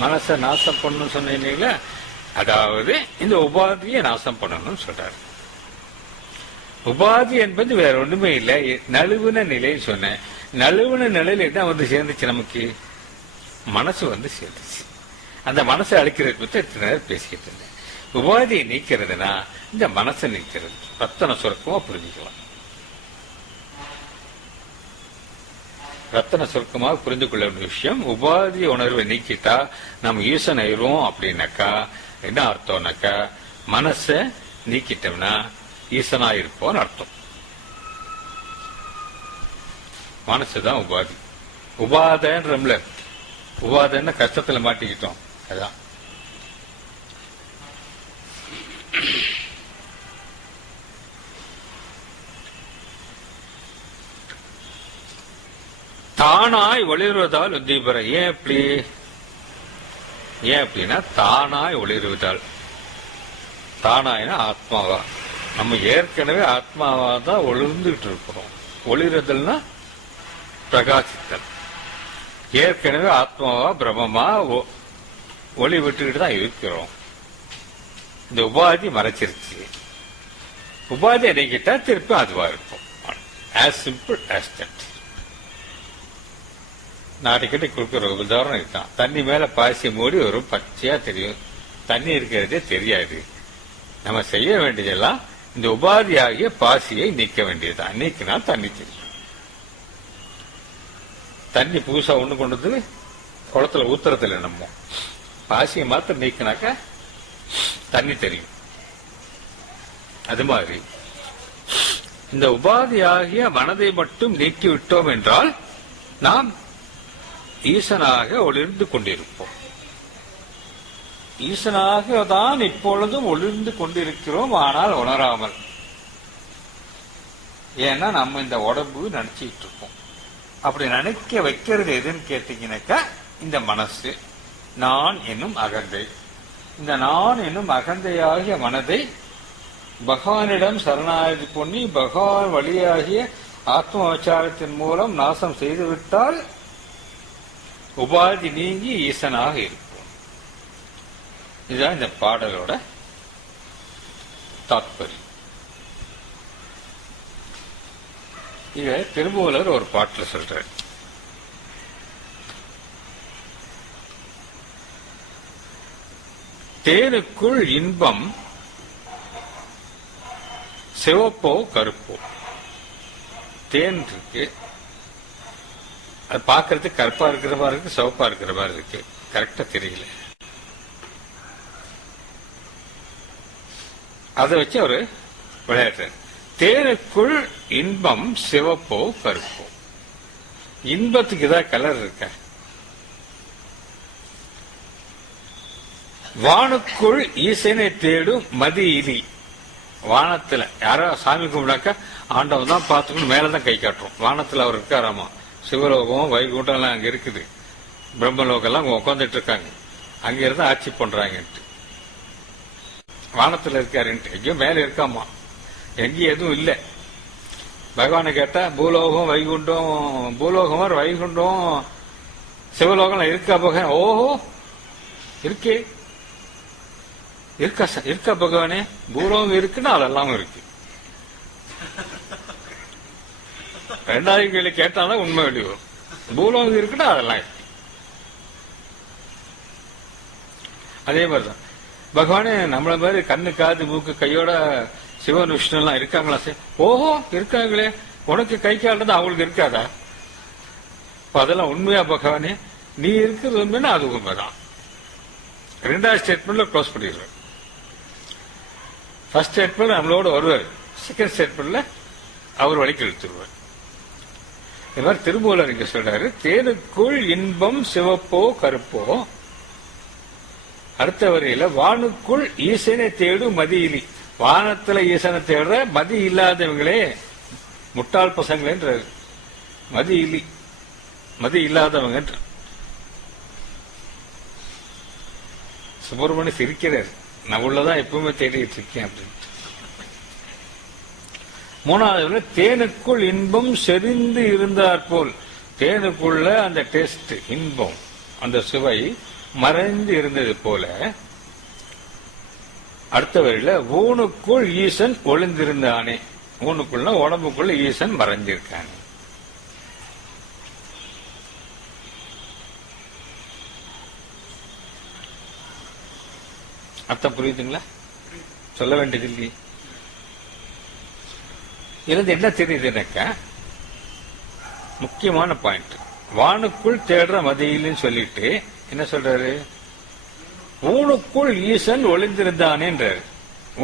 மனசை நாசம் பண்ணணும்னு சொன்னேன் இல்லைங்களா, அதாவது இந்த உபாதியை நாசம் பண்ணணும்னு சொல்றாரு. உபாதி என்பது வேற ஒண்ணுமே இல்லை, நழுவுன நிலைன்னு சொன்னேன். நழுவுன நிலையில என்ன சேர்ந்துச்சு, நமக்கு மனசு சேர்ந்துச்சு. அந்த மனசை அழிக்கிறதுக்கு பற்றி எத்தனை நேரம் பேசிக்கிட்டு இருந்தேன். உபாதியை நீக்கிறதுனா இந்த மனசை நீக்கிறது. ரத்தன சுருக்கமா புரிஞ்சுக்கலாம். ரத்தன சுருக்கமாக புரிந்து கொள்ள வேண்டிய விஷயம், உபாதி உணர்வை நீக்கிட்டா நம்ம ஈசன் ஆயிரும். அப்படின்னாக்கா என்ன அர்த்தம்னாக்கா மனசை நீக்கிட்டோம்னா ஈசனா இருப்போம்னு அர்த்தம். மனசுதான் உபாதி. உபாதன்றம்ல, உபாதன்னு கஷ்டத்துல மாட்டிக்கிட்டோம். அதான் தானாய் ஒளிர்வதால் உத்தீபர. ஏன் அப்படின்னா தானாய் ஒளிர்வதால். தானாய்னா ஆத்மாவா, நம்ம ஏற்கனவே ஆத்மாவா தான் ஒளிர்ந்துகிட்டு இருக்கிறோம். ஒளிர்றதுன்னா பிரகாசித்தல். ஏற்கனவே ஆத்மாவா பிரம்மமா ஒளி விட்டுக்கிட்டு தான் இருக்கிறோம். இந்த உபாதி மறைச்சிருச்சு. உபாதி அடைக்கிட்டா திருப்பி அதுவா இருக்கும். as simple as that. நான் அடிக்கடி கொடுக்குற உதாரணம் இதுதான். தண்ணி மேல பாசி மூடி வரும், பச்சையா தெரியும், தண்ணி இருக்கிறதே தெரியாது. நம்ம செய்ய வேண்டியதெல்லாம் இந்த உபாதியாகிய பாசியை நீக்க வேண்டியதுதான். நீக்கினா தண்ணி தெரியும். தண்ணி புதுசா ஒண்ணு கொண்டு வந்து குளத்துல ஊத்துறதுல நம்ம பாசியை மாத்திரம் நீக்கினாக்க தண்ணி தெரியும். அது மாதிரி இந்த உபாதியாகிய மனதை மட்டும் நீக்கிவிட்டோம் என்றால் நாம் ஈசனாக ஒளிர்ந்து கொண்டிருப்போம். ஈசனாக தான் இப்பொழுதும் ஒளிர்ந்து கொண்டிருக்கிறோம், ஆனால் உணராமல். ஏன்னா நம்ம இந்த உடம்பு நினைச்சிட்டு இருக்கோம். அப்படி நினைக்க வைக்கிறது எதுன்னு கேட்டீங்கன்னாக்கா இந்த மனசு, நான் என்னும் அகந்தை. இந்த நான் என்னும் அகந்தையாகிய மனதை பகவானிடம் சரணாகதி பண்ணி பகவான் வழியாகிய ஆத்ம விசாரத்தின் மூலம் நாசம் செய்துவிட்டால் உபாதி நீங்கி ஈசனாக இருக்கும். இதுதான் இந்த பாடலோட தாத்பரியம். இத திருமூலர் ஒரு பாட்டுல சொல்றார். தேனுக்குள் இன்பம் சிவப்போ கருப்போ. தேன் இருக்கு, அது பார்க்கறதுக்கு கருப்பா இருக்கிற மாதிரி இருக்கு, சிவப்பா இருக்கிற மாதிரி இருக்கு, கரெக்டா தெரியல. அதை வச்சு அவரு விளையாடுறாரு. தேனுக்குள் இன்பம் சிவப்போ கருப்போ. இன்பத்துக்கு ஏதாவது கலர் இருக்க? வானுக்குள் ஈசனை தேடும் மதி இலி. வானத்துல யாரோ சாமி கும்பிடாக்க ஆண்டவன் தான் பார்த்துக்கணும், மேலதான் கை காட்டுறோம். வானத்துல அவர் இருக்காராமா. சிவலோகம் வைகுண்டம் எல்லாம் அங்க இருக்குது, பிரம்மலோகம் எல்லாம் அங்க உட்காந்துட்டு இருக்காங்க. அங்க இருந்து ஆட்சி பண்றாங்கன்ட்டு வானத்துல இருக்காருன்ட்டு. எங்கேயும் மேல இருக்காமா, எங்கேயும் எதுவும் இல்லை. பகவானை கேட்டா பூலோகம் வைகுண்டம், பூலோகம் வைகுண்டம் சிவலோகம் இருக்கா பகவான்? ஓஹோ இருக்கே, இருக்கா பகவானே? பூலோகம் இருக்குன்னா அதெல்லாம் இருக்கு. ரெண்டாவது கேள்வி கேட்டாலும் உண்மை வெளி வரும். பூலோகம் இருக்குன்னா அதெல்லாம் இருக்கு. அதே மாதிரிதான் பகவானே நம்மள மாதிரி கண்ணு காது மூக்கு கையோட சிவன் விஷ்ணு எல்லாம் இருக்காங்களா? ஓஹோ இருக்காங்களே, உனக்கு கை கால்றது அவங்களுக்கு இருக்காதா? அதெல்லாம் உண்மையா பகவானே? நீ இருக்கிறது உண்மைன்னா அது உண்மைதான். ரெண்டாவது ஸ்டேட்மெண்ட்ல க்ளோஸ் பண்ணிடுறேன். ஃபர்ஸ்ட் ஸ்டேட்மெண்ட் நம்மளோட வருவார், செகண்ட் ஸ்டேட்மெண்ட்ல அவர் வழிக்கு இழுத்துருவார். இது மாதிரி திருமூலர் இங்க சொல்றாரு, தேனுக்குள் இன்பம் சிவப்போ கருப்போ. அடுத்த வரையில வானுக்குள் ஈசனை தேடும் மதியிலி. வானத்துல ஈசனை தேடுற மதி இல்லாதவங்களே முட்டாள் பசங்களேன்றாரு. மதி இலி, மதி இல்லாதவங்க. சுப்பிரமணிய சிரிக்கிறார், நான் உள்ளதான் எப்பவுமே தேடிட்டு இருக்கேன் அப்படின்னு. மூணாவது தேனுக்குள் இன்பம் செறிந்து இருந்தாற் போல். தேனுக்குள்ள அந்த டேஸ்ட், இன்பம், அந்த சுவை மறைந்து இருந்தது போல. அடுத்த வரையில ஊனுக்குள் ஈசன் ஒளிந்திருந்தானே. ஊனுக்குள்ள உடம்புக்குள்ள ஈசன் மறைஞ்சிருக்கானே. அர்த்தம் புரியுதுங்களா? சொல்ல வேண்டியது இல்லையே. இருந்து என்ன தெரியுதுன்னாக்கா முக்கியமான பாயிண்ட், வானுக்குள் தேடுற மதியில்னு சொல்லிட்டு என்ன சொல்றாரு? ஊனுக்குள் ஈசன் ஒளிந்திருந்தானேன்றாரு.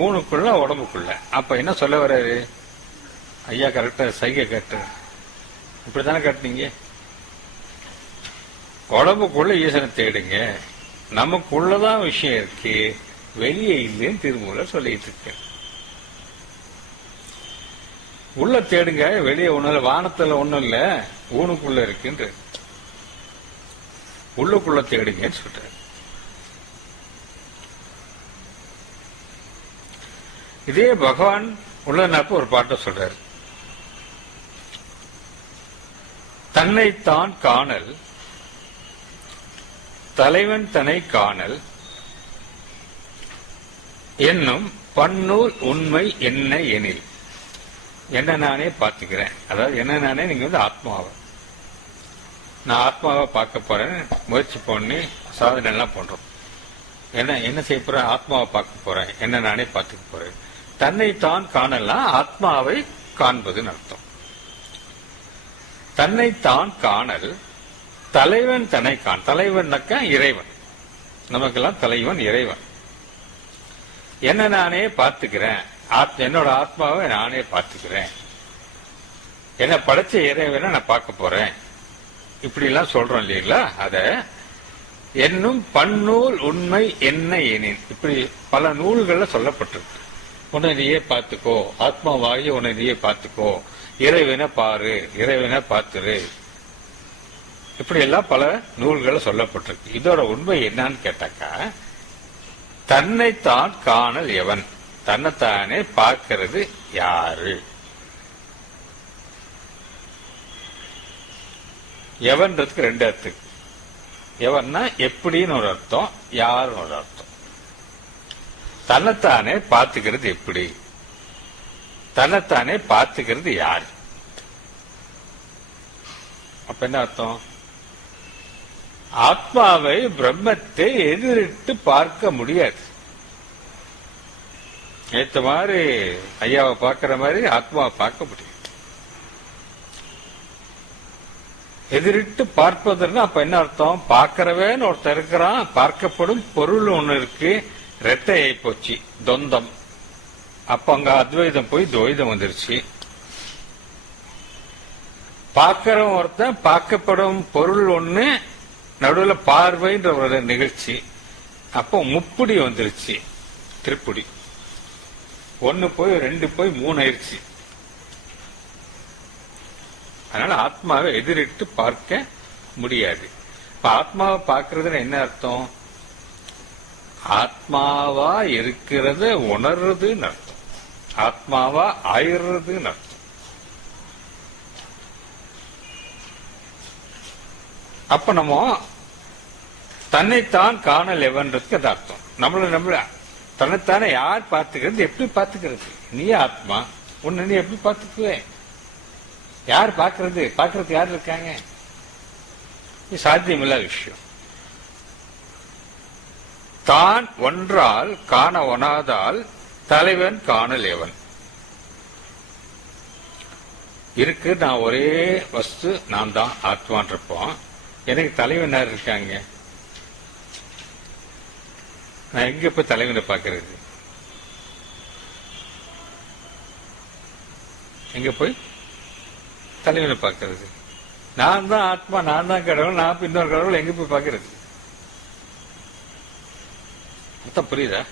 ஊனுக்குள்ள உடம்புக்குள்ள. அப்ப என்ன சொல்ல வர்றாரு? ஐயா கரெக்டா சைகை கட்டு, இப்படித்தானே கட்டுனீங்க. உடம்புக்குள்ள ஈசனை தேடுங்க, நமக்குள்ளதான் விஷயம் இருக்கு, வெளியே இல்லைன்னு திருமூலர் சொல்லிட்டு இருக்க. உள்ள தேடுங்க, வெளியே ஒண்ணு இல்ல, வானத்துல ஒண்ணும் இல்ல, ஊனுக்குள்ள இருக்குன்ற. உள்ளுக்குள்ள தேடுங்கன்னு சொல்றாரு. இதே பகவான் உள்ளனப்ப ஒரு பாட்டை சொல்றாரு. தன்னைத்தான் காணல் தலைவன் தன்னை காணல் என்னும் பன்னூல் உண்மை என்ன எனில். என்ன நானே பார்த்துக்கிறேன், அதாவது என்ன நானே, நீங்க ஆத்மாவை, நான் ஆத்மாவை பார்க்க போறேன், முயற்சி பண்ணி சாதனை எல்லாம் பண்றோம். என்ன செய்ய போறேன்? ஆத்மாவை பார்க்க போறேன், என்ன நானே பார்த்துக்க போறேன். தன்னைத்தான் காணலாம், ஆத்மாவை காண்பதுன்னு அர்த்தம். தன்னைத்தான் காணல் தலைவன் தன்னை காண். தலைவன்னாக்கா இறைவன், நமக்கெல்லாம் தலைவன் இறைவன். என்ன நானே பார்த்துக்கிறேன், என்னோட ஆத்மாவை நானே பார்த்துக்கிறேன், என்ன படைச்ச இறைவனை நான் பார்க்க போறேன், இப்படி எல்லாம் சொல்றோம் இல்லைங்களா? அத என்னும் பன்னூல் உண்மை என்ன எனின், இப்படி பல நூல்கள்ல சொல்லப்பட்டிருக்கு. உன்னை நீயே பார்த்துக்கோ, ஆத்மாவாகி உன்னை நீயே பார்த்துக்கோ, இறைவனை பாரு, இறைவனை பார்த்துரு, இப்படி எல்லாம் பல நூல்களை சொல்லப்பட்டிருக்கு. இதோட உண்மை என்னன்னு கேட்டாக்கா, தன்னைத்தான் காணல் எவன், தன்னைத்தானே பார்க்கிறது யாரு? எவன்றதுக்கு ரெண்டு அர்த்தம். எவன்னா எப்படின்னு ஒரு அர்த்தம், யாருன்னு ஒரு அர்த்தம். தன்னைத்தானே பார்த்துக்கிறது எப்படி, தன்னைத்தானே பார்த்துக்கிறது யாரு? அப்ப என்ன அர்த்தம்? ஆத்மாவை பிரம்மத்தை எதிரிட்டு பார்க்க முடியாது. நேற்று மாதிரி ஐயாவை பார்க்கிற மாதிரி ஆத்மாவை பார்க்க முடியாது. எதிரிட்டு பார்ப்பதுன்னா அப்ப என்ன அர்த்தம்? பார்க்கிறவன் ஒருத்தர் இருக்கிறான், பார்க்கப்படும் பொருள் ஒண்ணு இருக்கு, ரெட்டை ஆகி போச்சு, தொந்தம். அப்ப அங்க அத்வைதம் போய் துவைதம் வந்துருச்சு. பார்க்கிறவன் ஒருத்தன், பார்க்கப்படும் பொருள் ஒண்ணு, நடுவுல பார்வைன்ற ஒரு நிகழ்ச்சி, அப்போ முப்புடி வந்துருச்சு, திருப்புடி. ஒன்னு போய் ரெண்டு போய் மூணு ஆயிடுச்சு. அதனால ஆத்மாவை எதிரிட்டு பார்க்க முடியாது. இப்ப ஆத்மாவை பார்க்கறதுன்னு என்ன அர்த்தம்? ஆத்மாவா இருக்கிறத உணர்றதுன்னு அர்த்தம், ஆத்மாவா ஆயிடுறதுன்னு அர்த்தம். அப்ப நம்ம தன்னைத்தான் காணல் எவன்றதுக்கு அது அர்த்தம். நம்மள தன்னைத்தானே யார் பார்த்துக்கிறது, எப்படி பார்த்துக்கிறது? நீ ஆத்மா, உன்னை நீ எப்படி பார்த்துக்குவேன்? யார் பார்க்கறது? பார்க்கறதுக்கு யார் இருக்காங்க? இது சாத்தியமில்லாத விஷயம். தான் ஒன்றால் காண ஒணாதால் தலைவன் காணல் எவன். இருக்கு, நான் ஒரே வஸ்து, நான் தான் ஆத்மான் இருப்போம். எனக்கு தலைவன் யார் இருக்காங்க? நான் எங்க போய் தலைவனை பார்க்கறது? எங்க போய் தலைவனை பார்க்கறது? நான் தான் ஆத்மா, நான் தான் கடவுள், நான் இன்னொரு கடவுள் எங்க போய் பார்க்கறது? அர்த்தம் புரியுதா?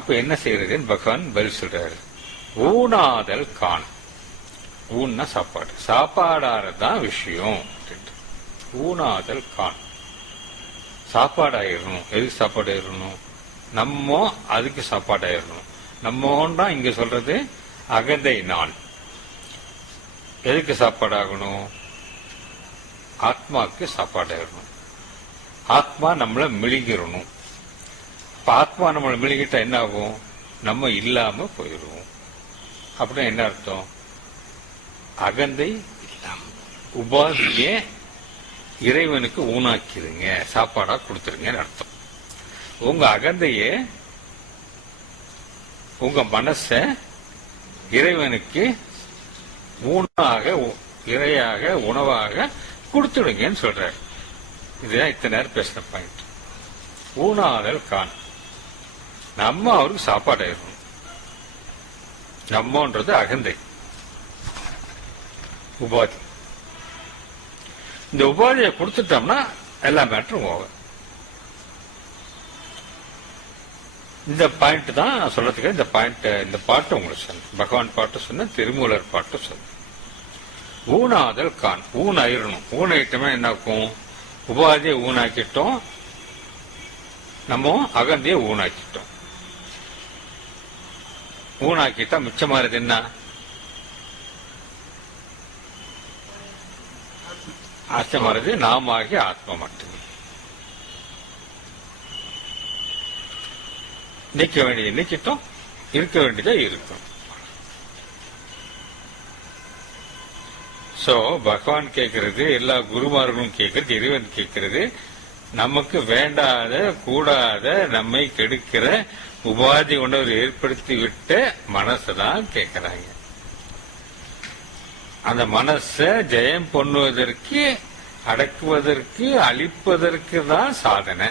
அப்ப என்ன செய்யறதுன்னு பகவான் பதில் சொல்றாரு. ஊனாதல் காண். ஊன்னா சாப்பாடு, சாப்பாடானதான் விஷயம். ஊனாதல் காண். சாப்பாடாயிரணும். எதுக்கு சாப்பாடு ஆயிரணும்? நம்ம அதுக்கு சாப்பாடாயிரணும். நம்மோன்னா இங்க சொல்றது அகந்தை நான். எதுக்கு சாப்பாடாகணும்? ஆத்மாவுக்கு சாப்பாடாயிரணும். ஆத்மா நம்மளை மிளிங்கிடணும். ஆத்மா நம்மளை மிளிங்கிட்டா என்ன ஆகும்? நம்ம இல்லாம போயிடுவோம். அப்படின்னா என்ன அர்த்தம்? அகந்தை இல்லாம உபாதிய இறைவனுக்கு ஊனாக்கிடுங்க, சாப்பாடா கொடுத்துருங்கன்னு அர்த்தம். உங்க அகந்தைய, உங்க மனச இறைவனுக்கு ஊனாக, இறையாக, உணவாக கொடுத்துடுங்கன்னு சொல்றாரு. இதுதான் இத்தனை நேரம் பேசின பாயிண்ட். ஊனாதல் கான். நம்ம அவருக்கு சாப்பாடு ஆயிடணும். நம்மன்றது அகந்தை, உபாதி. இந்த உபாதியை கொடுத்துட்டோம்னா எல்லா மேட்டரும் ஓவர். இந்த பாயிண்ட் தான் சொல்றதுக்கு இந்த பாயிண்ட், இந்த பாட்டு உங்களுக்கு சொன்ன, பகவான் பாட்டு சொன்ன, திருமூலர் பாட்டு சொன்ன. ஊனாதல் கான். ஊன் ஆயிரணும். ஊன் ஆயிட்டோம்னா என்ன ஆகும்? உபாதியை ஊனாக்கிட்டோம், நம்ம அகந்தியை ஊனாக்கிட்டோம். ஊனாக்கிட்டா மிச்சமானது என்ன? அச்சமானது நாம ஆகிய ஆத்மா மட்டுமே. நீக்க வேண்டியது நீக்கிட்டோம், இருக்க வேண்டியதா இருக்கும். சோ பகவான் கேட்கறது, எல்லா குருமார்களும் கேட்கறது, இறைவன் கேட்கறது, நமக்கு வேண்டாத, கூடாத, நம்மை கெடுக்கிற உபாதி உணர்வு ஏற்படுத்தி விட்ட மனசுதான் கேட்கிறாங்க. அந்த மனசை ஜெயம் பண்ணுவதற்கு, அடக்குவதற்கு, அழிப்பதற்கு தான் சாதனை.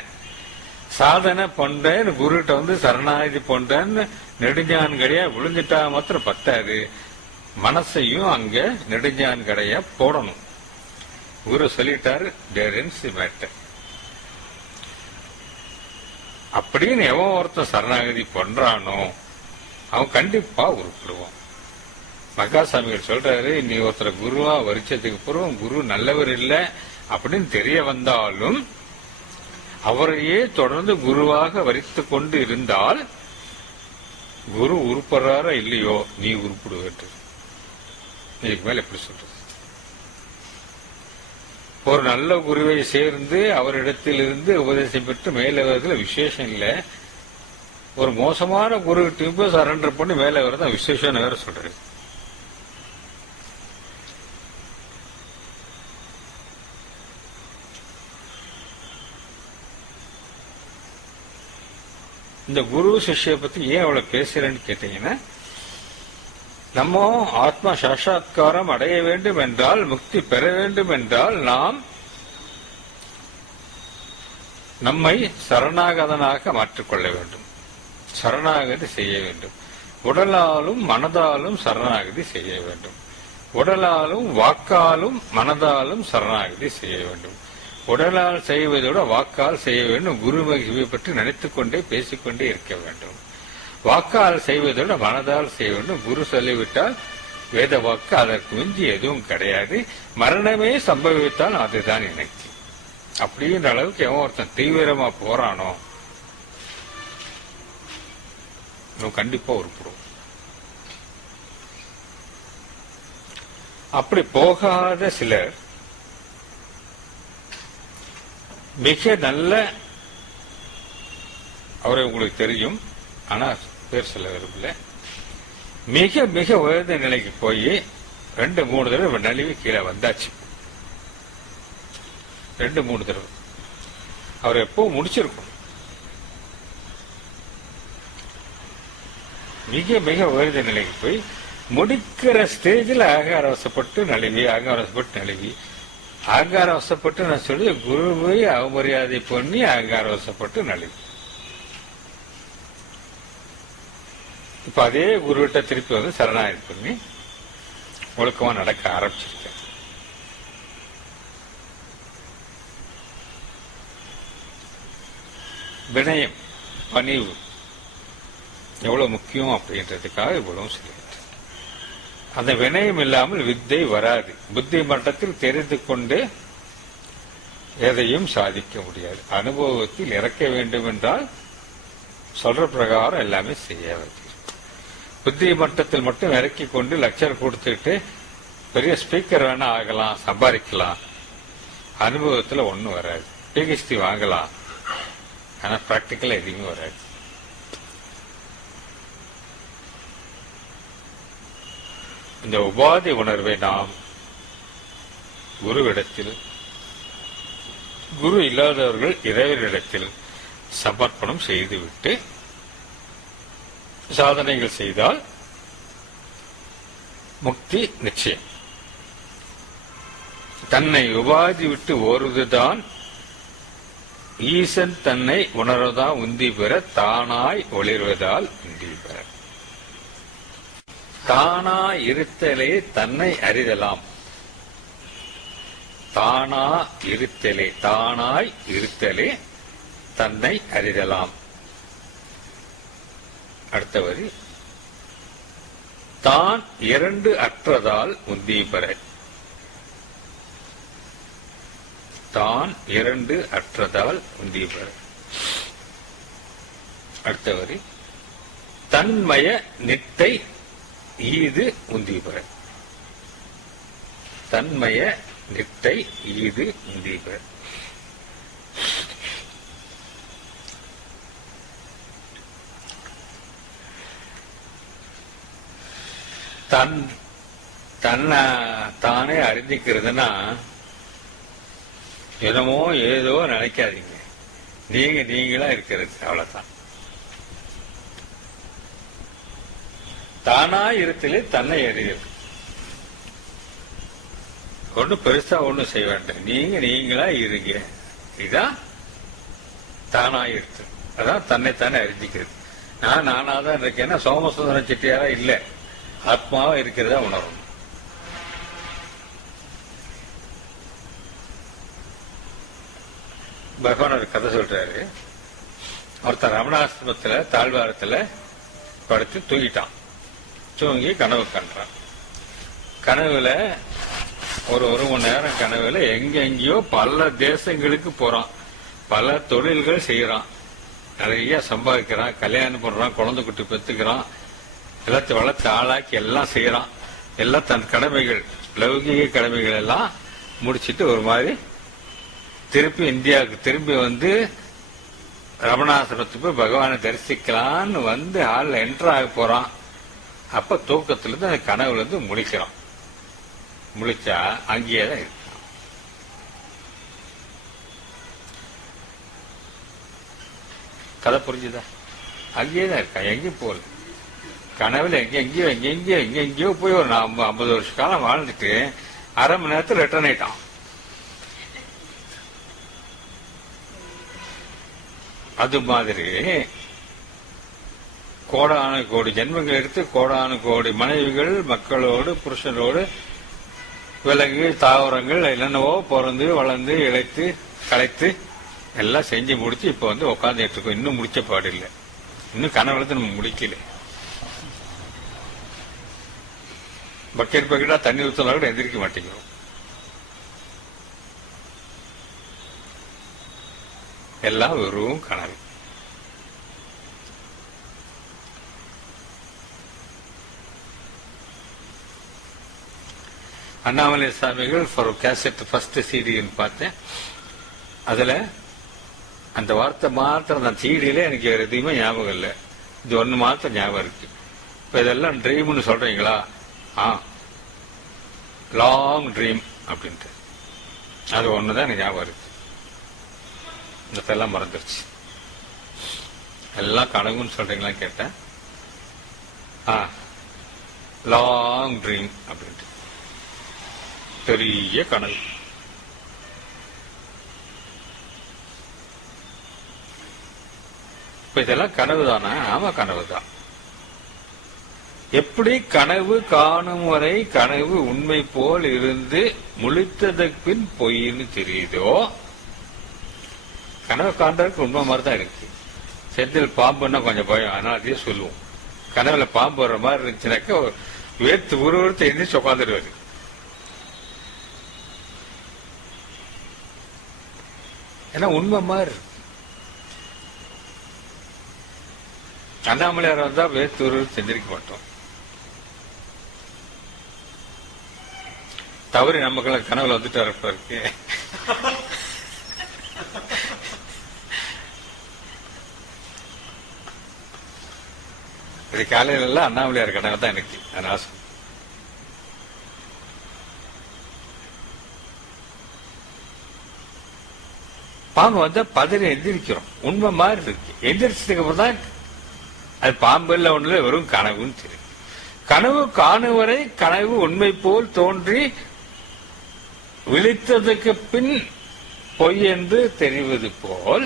சாதனை பண்றேன்னு குருகிட்ட வந்து சரணாகதி பண்றேன்னு நெடுஞ்சான் கடையா விழுந்துட்டா மாத்திரம் பத்தாது, மனசையும் அங்க நெடுஞ்சான் கடையா போடணும். குரு சொல்லிட்டாரு, மேட்டர். அப்படின்னு எவன் ஒருத்தன் சரணாகதி பண்றானோ அவன் கண்டிப்பா உருப்பிடுவான். மகாசாமிகள் சொல்றாரு, நீ ஒருத்தர குருவா வரிச்சதுக்கு பிறகு குரு நல்லவர் இல்லை அப்படின்னு தெரிய வந்தாலும் அவரையே தொடர்ந்து குருவாக வரித்து கொண்டு இருந்தால் குரு உருப்படுறாரா இல்லையோ நீ உருப்பிடுவேன். இதுக்கு மேல எப்படி சொல்றது? ஒரு நல்ல குருவை சேர்ந்து அவரிடத்திலிருந்து உபதேசம் பெற்று மேல வரதுல விசேஷம் இல்லை. ஒரு மோசமான குருகிட்டையும் போய் சரண்டர் பண்ணி மேல வரதான் விசேஷம் வேற சொல்றது. இந்த குரு சிஷ்ய பத்தி ஏன் அவ்வளவு பேசுறேன்னு கேட்டீங்கன்னா, நம்ம ஆத்மா சாட்சாத்காரம் அடைய வேண்டும் என்றால், முக்தி பெற வேண்டும் என்றால் நாம் நம்மை சரணாகதனாக மாற்றிக்கொள்ள வேண்டும், சரணாகதி செய்ய வேண்டும். உடலாலும் மனதாலும் சரணாகதி செய்ய வேண்டும். உடலாலும் வாக்காலும் மனதாலும் சரணாகதி செய்ய வேண்டும். உடலால் செய்வதோட வாக்கால் செய்ய வேண்டும். குரு மகிமை பற்றி நினைத்துக் கொண்டே பேசிக்கொண்டே இருக்க வேண்டும். வாக்கால் செய்வதோட மனதால் செய்ய வேண்டும். குரு சொல்லிவிட்டால் வேத வாக்கு, அதற்கு மிஞ்சி எதுவும் கிடையாது. மரணமே சம்பவித்தால் அதுதான் எனக்கு. அப்படின்ற அளவுக்கு எவன் ஒருத்தன் தீவிரமா போறானோ கண்டிப்பா உருப்பிடும். அப்படி போகாத சிலர் மிக நல்ல, அவரை உங்களுக்கு தெரியும், ஆனா பேர் சொல்ல விரும்பல, மிக மிக உயர்ந்த நிலைக்கு போய் 2-3 தடவை நலிவு கீழே வந்தாச்சு. 2-3 தடவை. அவர் எப்போ முடிச்சிருக்கணும். மிக மிக உயர்ந்த நிலைக்கு போய் முடிக்கிற ஸ்டேஜில் அகங்காரவசப்பட்டு நழுவி, அகங்காரவசப்பட்டு நழுவி, அகங்காரவசப்பட்டு நான் சொல்லி குருவை அவமரியாதை பண்ணி அகங்காரவசப்பட்டு நழுவி. இப்ப அதே குருவிட்ட திருப்பி வந்து சரணாகதி பண்ணி ஒழுக்கமா நடக்க ஆரம்பிச்சிருக்க. வினயம், பணிவு எவ்வளவு முக்கியம் அப்படின்றதுக்காக இவ்வளவு சொல்லிட்டு, அந்த வினயம் இல்லாமல் வித்தை வராது. புத்தி மட்டத்தில் தெரிந்து கொண்டு எதையும் சாதிக்க முடியாது. அனுபவத்தில் இறக்க வேண்டும் என்றால் சொல்ற பிரகாரம் எல்லாமே செய்ய வேண்டும். புத்தி மட்டத்தில் மட்டும் இறக்கி கொண்டு லெக்சர் கொடுத்துட்டு பெரிய ஸ்பீக்கர் வேணா ஆகலாம், சம்பாதிக்கலாம். அனுபவத்தில் ஒன்றும் வராது. பிஹெச்டி வாங்கலாம், ஆனா பிராக்டிக்கலா எதுவுமே வராது. இந்த உபாதி உணர்வை நாம் குருவிடத்தில், குரு இல்லாதவர்கள் இறைவனிடத்தில் சமர்ப்பணம் செய்துவிட்டு சாதனைகள் செய்தால் முக்தி நிச்சயம். தன்னை உபாதி விட்டு ஓருவதுதான் ஈசன் தன்னை உணர்வதான் உந்தி பெற, தானாய் ஒளிர்வதால் உந்தி பெற. தானா இருத்தலே தன்னை அறிதலாம். தானா இருத்தலே, தானாய் இருத்தலே தன்னை அறிதலாம். அடுத்த வரி, தான் இரண்டு அற்றதால் உந்தி பெற. தான் இரண்டு அற்றதால் உந்தி பெற. அடுத்த வரி, தன்மய நிட்டை ஈது உந்தி பெற. தன்மய நிட்டை ஈது உந்தி பெற. தன்னை தானே அறிஞ்சிக்கிறதுனா என்னமோ ஏதோ நினைக்காதீங்க. நீங்களா இருக்கிறது, அவ்வளவுதான். தானா இருத்தலே தன்னை அறிகிறது. ஒன்றும் பெருசா ஒன்றும் செய்ய வேண்டாம், நீங்களா இருங்க. இதுதான் தானாயிருக்கு. அதான் தன்னைத்தானே அறிஞ்சிக்கிறது. நான் நானாதான் இருக்கேன்னா சோமசுந்தரம் செட்டியாரா இல்ல, ஆத்மாவா இருக்கிறதா உணரும். பகவான் ஒரு கதை சொல்றாரு. ஒருத்தர் ரமணாசிரமத்துல தாழ்வாரத்துல படுத்து தூங்கிட்டான். தூங்கி கனவு கண்டான். கனவுல ஒரு மணி நேரம் கனவுல எங்கெங்கயோ பல தேசங்களுக்கு போறான், பல தொழில்கள் செய்யறான், நிறைய சம்பாதிக்கிறான், கல்யாணம் பண்றான், குழந்தை குட்டி பெத்துக்கிறான், எல்லாத்தையும் வளர்த்து ஆளாக்கி எல்லாம் செய்யறான். எல்லாம் தன் கடமைகள், லௌகிக கடமைகள் எல்லாம் முடிச்சிட்டு ஒரு மாதிரி திருப்பி இந்தியாவுக்கு திரும்பி வந்து ரமணாசிரமத்துக்கு போய் பகவானை தரிசிக்கலான்னு வந்து ஆள்ல என்டர் ஆக போறான். அப்ப தூக்கத்துல இருந்து அந்த கனவுல இருந்து முழிக்கிறான். முழிச்சா அங்கேயேதான் இருக்கு. கதை புரிஞ்சுதா? அங்கேயேதான் இருக்கா, எங்கேயும் போகல. கனவுல எங்கெங்கயோ போய் ஒரு 50 வருஷ காலம் வாழ்ந்துட்டு அரை மணி நேரத்தில் ரிட்டர்ன் ஆயிட்டான். அது மாதிரி கோடானு கோடி ஜென்மங்கள் எடுத்து கோடானு கோடி மனைவிகள், மக்களோடு, புருஷனோடு, விலங்கு, தாவரங்கள் என்னென்னவோ பிறந்து வளர்ந்து இழைத்து களைத்து எல்லாம் செஞ்சு முடிச்சு இப்ப வந்து உட்காந்துட்டு இருக்கோம். இன்னும் முடிச்ச பாடு இல்லை, இன்னும் கனவுல நம்ம முடிக்கல. பக்கெட் பக்கெட்டா தண்ணி ஊற்றினா கூட எந்திரிக்க மாட்டேங்கிறோம். எல்லாம் வெறும் கனவு. அண்ணாமலை சுவாமிகள் ஒரு கேசட் ஃபர்ஸ்ட் சிடின்னு பார்த்தேன். அதுல அந்த வார்த்தை மாத்திரம் அந்த சீடியில எனக்கு வேற எதுவுமே ஞாபகம் இல்லை. இது ஒண்ணு மாத்திரம் ஞாபகம் இருக்கு. இப்ப இதெல்லாம் ட்ரீம்னு சொல்றீங்களா? லாங் ட்ரீம் அப்படின்ட்டு அது ஒண்ணுதான் எனக்கு ஞாபகம் இருக்கு. இதெல்லாம் மறந்துருச்சு. எல்லாம் கனவுன்னு சொல்றீங்களா கேட்டேன். லாங் ட்ரீம் அப்படின்ட்டு பெரிய கனவு. இப்ப இதெல்லாம் கனவு தானே? ஆமா, கனவு தான். எப்படி கனவு காணும் வரை கனவு உண்மை போல் இருந்து முழித்ததற்கு பின் பொய்ன்னு தெரியுதோ, கனவு காண்றதுக்கு உண்மை மாதிரி தான் இருக்கு. செந்தில் பாம்புன்னா கொஞ்சம் பயம், அதனால அதே சொல்லுவோம். கனவுல பாம்பு வர்ற மாதிரி இருந்துச்சுனாக்க வேர்த்து ஒருவருத்த எந்திரிச்சு உட்காந்துருவாரு. ஏன்னா உண்மை மாதிரி இருக்கு. அண்ணாமலையார் வந்தா வேர்த்து ஒருவர் செஞ்சிருக்க மாட்டோம். தவறி நமக்கெல்லாம் கனவுல வந்துட்டு இருப்பா இருக்கு. இது காலையில எல்லாம் அண்ணாமலையார் கனவு தான் எனக்கு. அதனால பாம்பு வந்தா பதறி எந்திரிக்கிறோம். உண்மை மாதிரி இருக்கு. எந்திரிச்சதுக்கு அப்புறம் தான் அது பாம்பு இல்ல, ஒண்ணுல வெறும் கனவுன்னு தெரியும். கனவு காணும் வரை கனவு உண்மை போல் தோன்றி விழித்ததுக்கு பின் பொய் என்று தெரிவது போல்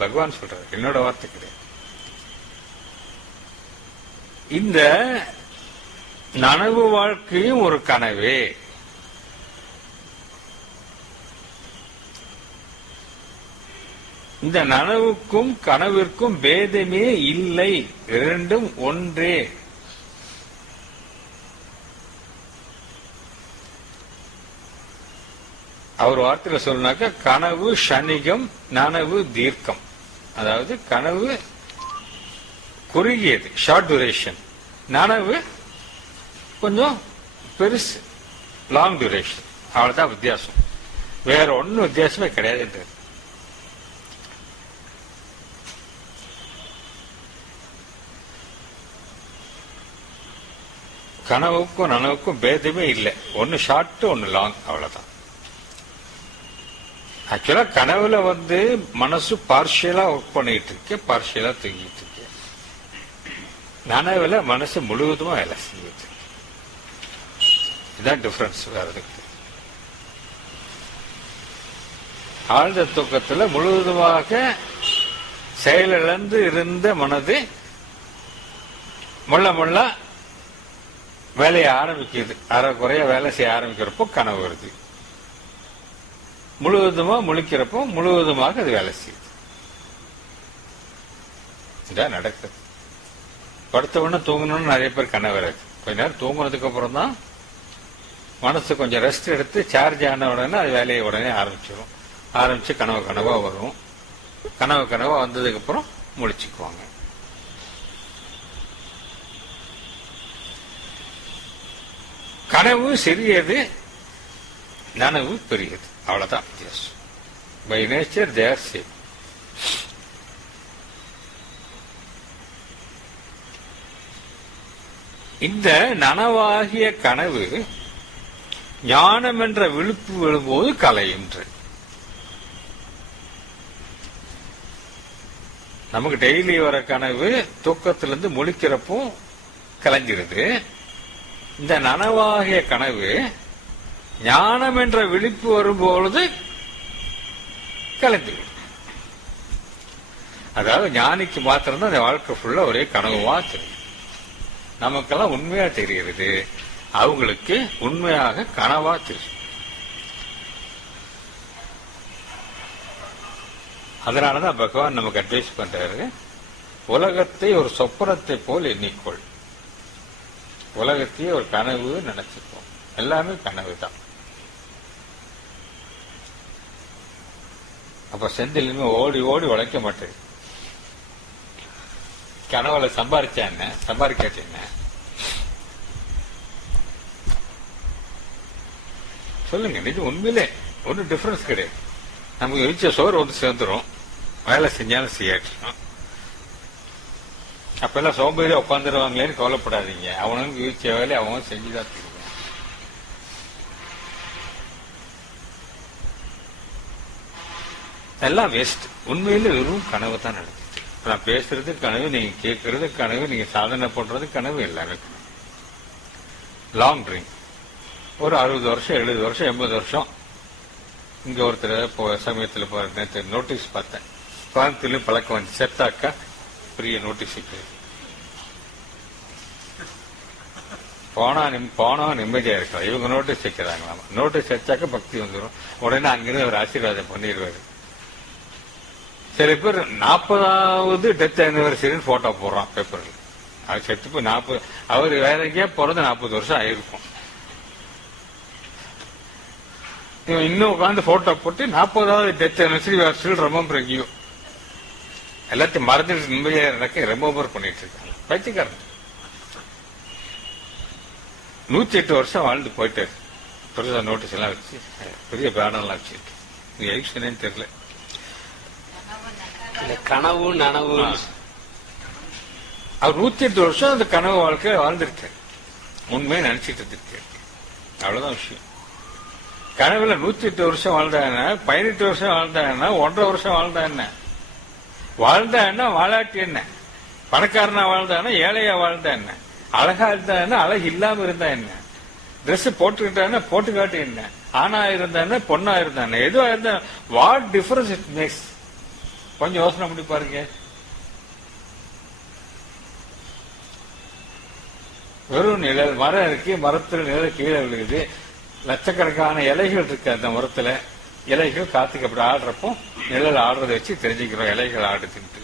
பகவான் சொல்றாரு. என்னோட வார்த்தை கிடையாது. இந்த நனவு வாழ்க்கையும் ஒரு கனவே. இந்த நனவுக்கும் கனவிற்கும் பேதமே இல்லை, இரண்டும் ஒன்றே. அவர் வார்த்தையில சொன்னாக்க கனவு ஷணிகம், நனவு தீர்க்கம். அதாவது கனவு குறுகியது, ஷார்ட் டியூரேஷன். நனவு கொஞ்சம் பெருசு, லாங் டியூரேஷன். அவ்வளவுதான் வித்தியாசம், வேற ஒன்னும் வித்தியாசமே கிடையாது. கனவுக்கும் நனவுக்கும் பேதமே இல்லை. ஒன்னு ஷார்ட், ஒன்னு லாங், அவ்வளவுதான். ஆக்சுவலா கனவுல மனசு பார்ஷியலா ஒர்க் பண்ணிட்டு இருக்கு, பார்ஷியலா தூங்கிட்டு இருக்கு. நனவுல மனசு முழுவதுமா வேலை செஞ்சுட்டு இருக்கு. இதுதான் டிஃபரன்ஸ். வேற இருக்கு. ஆழ்ந்த தூக்கத்துல முழுவதுமாக செயலிழந்து இருந்த மனது முள்ள முள்ள வேலையை ஆரம்பிக்குது. அரை குறைய வேலை செய்ய ஆரம்பிக்கிறப்போ கனவு வருது. முழுவதுமா முழிக்கிறப்போ முழுவதுமாக அது வேலை செய்யுது. இதான் நடக்குது. படுத்த உடனே தூங்கணும்னு நிறைய பேர் கனவு வராது. கொஞ்ச நேரம் தூங்குனதுக்கு அப்புறம் தான் மனசு கொஞ்சம் ரெஸ்ட் எடுத்து சார்ஜ் ஆன உடனே அது வேலையை உடனே ஆரம்பிச்சிடும். ஆரம்பிச்சு கனவா வரும். கனவா வந்ததுக்கு அப்புறம் முடிச்சுக்குவாங்க. கனவு சிறியது, நனவு பெரியது. அவ்வளவுதான் வித்தியாசம். By nature they are same. இந்த நனவாகிய கனவு ஞானம் என்ற விழுப்பு விழும்போது கலையின்று. நமக்கு டெய்லி வர கனவு தூக்கத்திலிருந்து முழிக்கிறப்போ கலைஞ்சிருது. இந்த நனவாகிய கனவு ஞானம் என்ற விழிப்பு வரும்பொழுது கலைஞ்சிடும். அதாவது ஞானிக்கு மாத்திரம்தான் அந்த வாழ்க்கை ஃபுல்லா ஒரே கனவுவா தெரியும். நமக்கெல்லாம் உண்மையா தெரிகிறது, அவங்களுக்கு உண்மையாக கனவா தெரியும். அதனாலதான் பகவான் நமக்கு அட்வைஸ் பண்றாரு, உலகத்தை ஒரு சொப்பனத்தை போல் எண்ணிக்கொள். உலகத்தையே ஒரு கனவு நினைச்சுப்போம். எல்லாமே கனவு தான். அப்ப செந்திலுமே ஓடி ஓடி உழைக்க மாட்டேன். கனவுல சம்பாதிச்சா என்ன, சம்பாதிக்காச்சு என்ன? சொல்லுங்க. இது உண்மையிலே ஒன்னும் டிஃபரன்ஸ் கிடையாது. நமக்கு வச்ச சோறு வந்து சேர்ந்துரும், வேலை செஞ்சாலும் செய்யாட்டோம். அப்ப எல்லாம் சோம்பேறி உட்காந்துருவாங்களேன்னு கவலைப்படாதீங்க. அவனுக்கு வீழ்ச்சிய வேலை அவன் செஞ்சுதான் தருவான். எல்லாம் வேஸ்ட். உண்மையில வெறும் கனவு தான் நடக்குது. நான் பேசுறது கனவு, நீங்க கேட்கறது கனவு, நீங்க சாதனை பண்றது கனவு, எல்லாமே லாங் ட்ரீம். ஒரு 60 வருஷம் 70 வருஷம் 80 வருஷம். இங்க ஒருத்தர் சமயத்தில் நேற்று நோட்டீஸ் பார்த்தேன். கோயம்புத்தூர்லயும் பழக்கம் வந்து செத்தாக்கா பெரிய நோட்டீஸ் போனா நிம்மதியா இருக்கலாம். இவங்க நோட்டீஸ் வைக்கிறாங்களாம். நோட்டீஸ் வச்சாக்க பக்தி வந்துடும். உடனே அங்கிருந்து அவர் ஆசீர்வாதம் பண்ணிடுவாரு. சில பேர் 40வது டெத் ஆனிவர்சரின்னு போட்டோ போடுறான் பேப்பர்ல. அது செத்து போய் 40, அவர் வேற எங்கேயா பிறந்து 40 வருஷம் ஆயிருக்கும். இவன் இன்னும் உட்காந்து போட்டோ போட்டு 40வது death anniversary still remember you. எல்லாத்தையும் மறந்துட்டு நிம்மதியா இருக்க ரிமெம்பர் பண்ணிட்டு இருக்காங்க. பைத்தியக்காரன். 108 வருஷம் வாழ்ந்து போயிட்டாரு. பெருசா நோட்டீஸ் எல்லாம் வச்சு பெரிய பேனர்லாம் வச்சிருக்கு. இது எலெக்ஷனே தெரியல. கனவு நனவு. அவர் 108 வருஷம் அந்த கனவு வாழ்க்கையில வாழ்ந்திருக்காரு. உண்மையை நினைச்சிட்டு இருந்திருக்காரு. அவ்வளவுதான் விஷயம். கனவுல 108 வருஷம் வாழ்ந்தா என்ன, 18 வருஷம் வாழ்ந்தா என்ன, 1.5 வருஷம் வாழ்ந்தா என்ன, வாழ்ந்தா என்ன, வாழாட்டி என்ன, பணக்காரனா வாழ்ந்தா என்ன, ஏழையா வாழ்ந்தா என்ன, அழகா இருந்தா என்ன, அழகு இல்லாம இருந்தா என்ன, ட்ரெஸ் போட்டுக்கிட்டா போட்டுக்காட்டி என்ன, ஆணா இருந்தா என்ன, பொண்ணா இருந்தா என்ன, எதுவா இருந்தா, வாட் டிஃபரன்ஸ் இட் மேக்ஸ்? கொஞ்சம் யோசனை பண்ணி பாருங்க. வெறும் நிழல். மரம் இருக்கு, மரத்துல நிழல் கீழே விழுகுது. லட்சக்கணக்கான இலைகள் இருக்கு அந்த மரத்துல. இலைகள் காத்துக்கு அப்படி ஆடுறப்போ நிழல் ஆடுறதை வச்சு தெரிஞ்சுக்கிறோம் இலைகள் ஆடுதுன்ட்டு.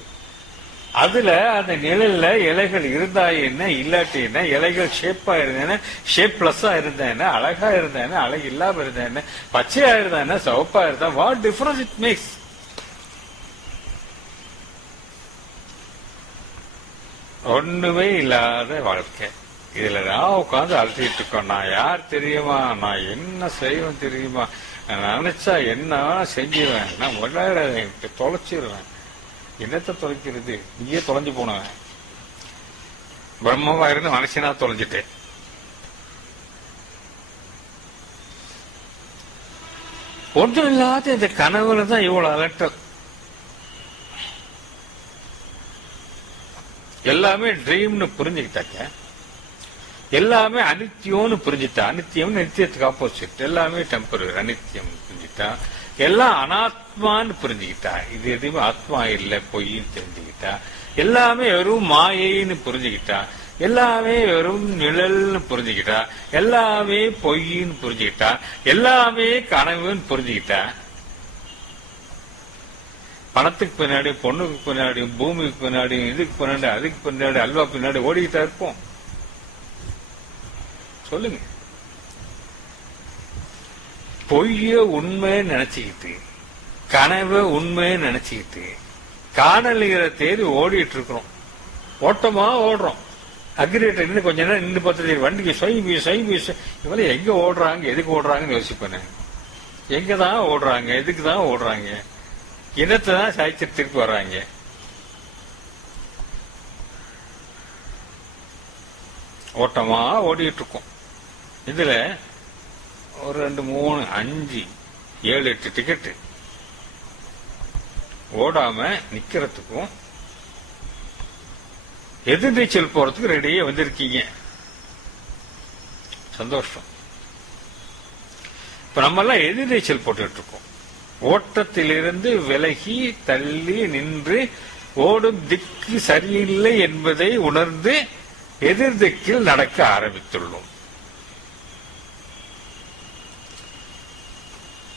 அதுல அந்த நிழல்ல இலைகள் இருந்தா என்ன, இல்லாட்டி என்ன, இலைகள் ஷேப்பா இருந்தா, ஷேப் பிளஸ்ஸா இருந்தா என்ன, அழகா இருந்தா என்ன, அழகு இல்லாம இருந்தா என்ன, பச்சையா இருந்தா என்ன, சிவப்பா இருந்தா, வாட் டிஃபரன்ஸ் இட் மேக்ஸ்? ஒண்ணுமே இல்லாத வாழ்க்கை. இதுல நான் உட்காந்து அழுத்திட்டு இருக்கோம். நான் யார் தெரியுமா, நான் என்ன செய்வேன் தெரியுமா, நான் நினைச்சா என்ன செஞ்சுவேன், நான் விளையாட தொலைச்சிருவேன். என்னத்தை தொலைக்கிறது? இங்கே தொலைஞ்சு போனவன். பிரம்மமா இருந்து மனுஷனா தொலைஞ்சிட்டேன். ஒன்றும் இல்லாத இந்த கனவுல தான் இவ்வளவு அலட்டல். எல்லாமே ட்ரீம்னு புரிஞ்சுக்கிட்டாக்க, எல்லாமே அனித்தியம்னு புரிஞ்சுட்டா, அனித்தியம் நித்தியத்துக்கு ஆப்போசிட், எல்லாமே டெம்பரரி, அனித்தியம் புரிஞ்சுட்டா எல்லாம் அனாத்மான்னு புரிஞ்சுக்கிட்டா, இது எதுவுமே ஆத்மா இல்லை பொய்ன்னு தெரிஞ்சுக்கிட்டா, எல்லாமே வெறும் மாயைன்னு புரிஞ்சுக்கிட்டா, எல்லாமே வெறும் நிழல்னு புரிஞ்சுக்கிட்டா, எல்லாமே பொய்ன்னு புரிஞ்சுக்கிட்டா, எல்லாமே கனவுன்னு புரிஞ்சுக்கிட்டா, பணத்துக்கு பின்னாடி, பொண்ணுக்கு பின்னாடி, பூமிக்கு பின்னாடி, இதுக்கு பின்னாடி, அதுக்கு பின்னாடி, அல்வா பின்னாடி ஓடிக்கிட்டா இருப்போம்? சொல்லுங்க. பொய்ய உண்மைன்னு நினைச்சுக்கிட்டு, கனவை உண்மைன்னு நினைச்சுக்கிட்டு, காணலிங்கிற தேடி ஓடிட்டு இருக்கிறோம். ஓட்டமா ஓடுறோம். அக்ரிகேட்டர் இன்னும் கொஞ்ச நேரம் நின்று பார்த்து வண்டிக்கு இவங்க எங்க ஓடுறாங்க, எதுக்கு ஓடுறாங்கன்னு யோசிப்பேன். எங்கதான் ஓடுறாங்க, எதுக்கு தான் ஓடுறாங்க, இனத்தை தான் சாய்ச்சிட்டு திருப்பி வர்றாங்க. ஓட்டமா ஓடிட்டு இருக்கோம். இதுல ஒரு 2, 3, 5, 7, 8 டிக்கெட்டு ஓடாம நிக்கிறதுக்கும் எதிர்நீச்சல் போறதுக்கு ரெடியே வந்திருக்கீங்க. சந்தோஷம். இப்ப நம்ம எல்லாம் எதிர்நீச்சல் போட்டுட்டு இருக்கோம். ஓட்டத்திலிருந்து விலகி தள்ளி நின்று ஓடும் திக்கு சரியில்லை என்பதை உணர்ந்து எதிர் திக்கில் நடக்க ஆரம்பித்துள்ளோம்.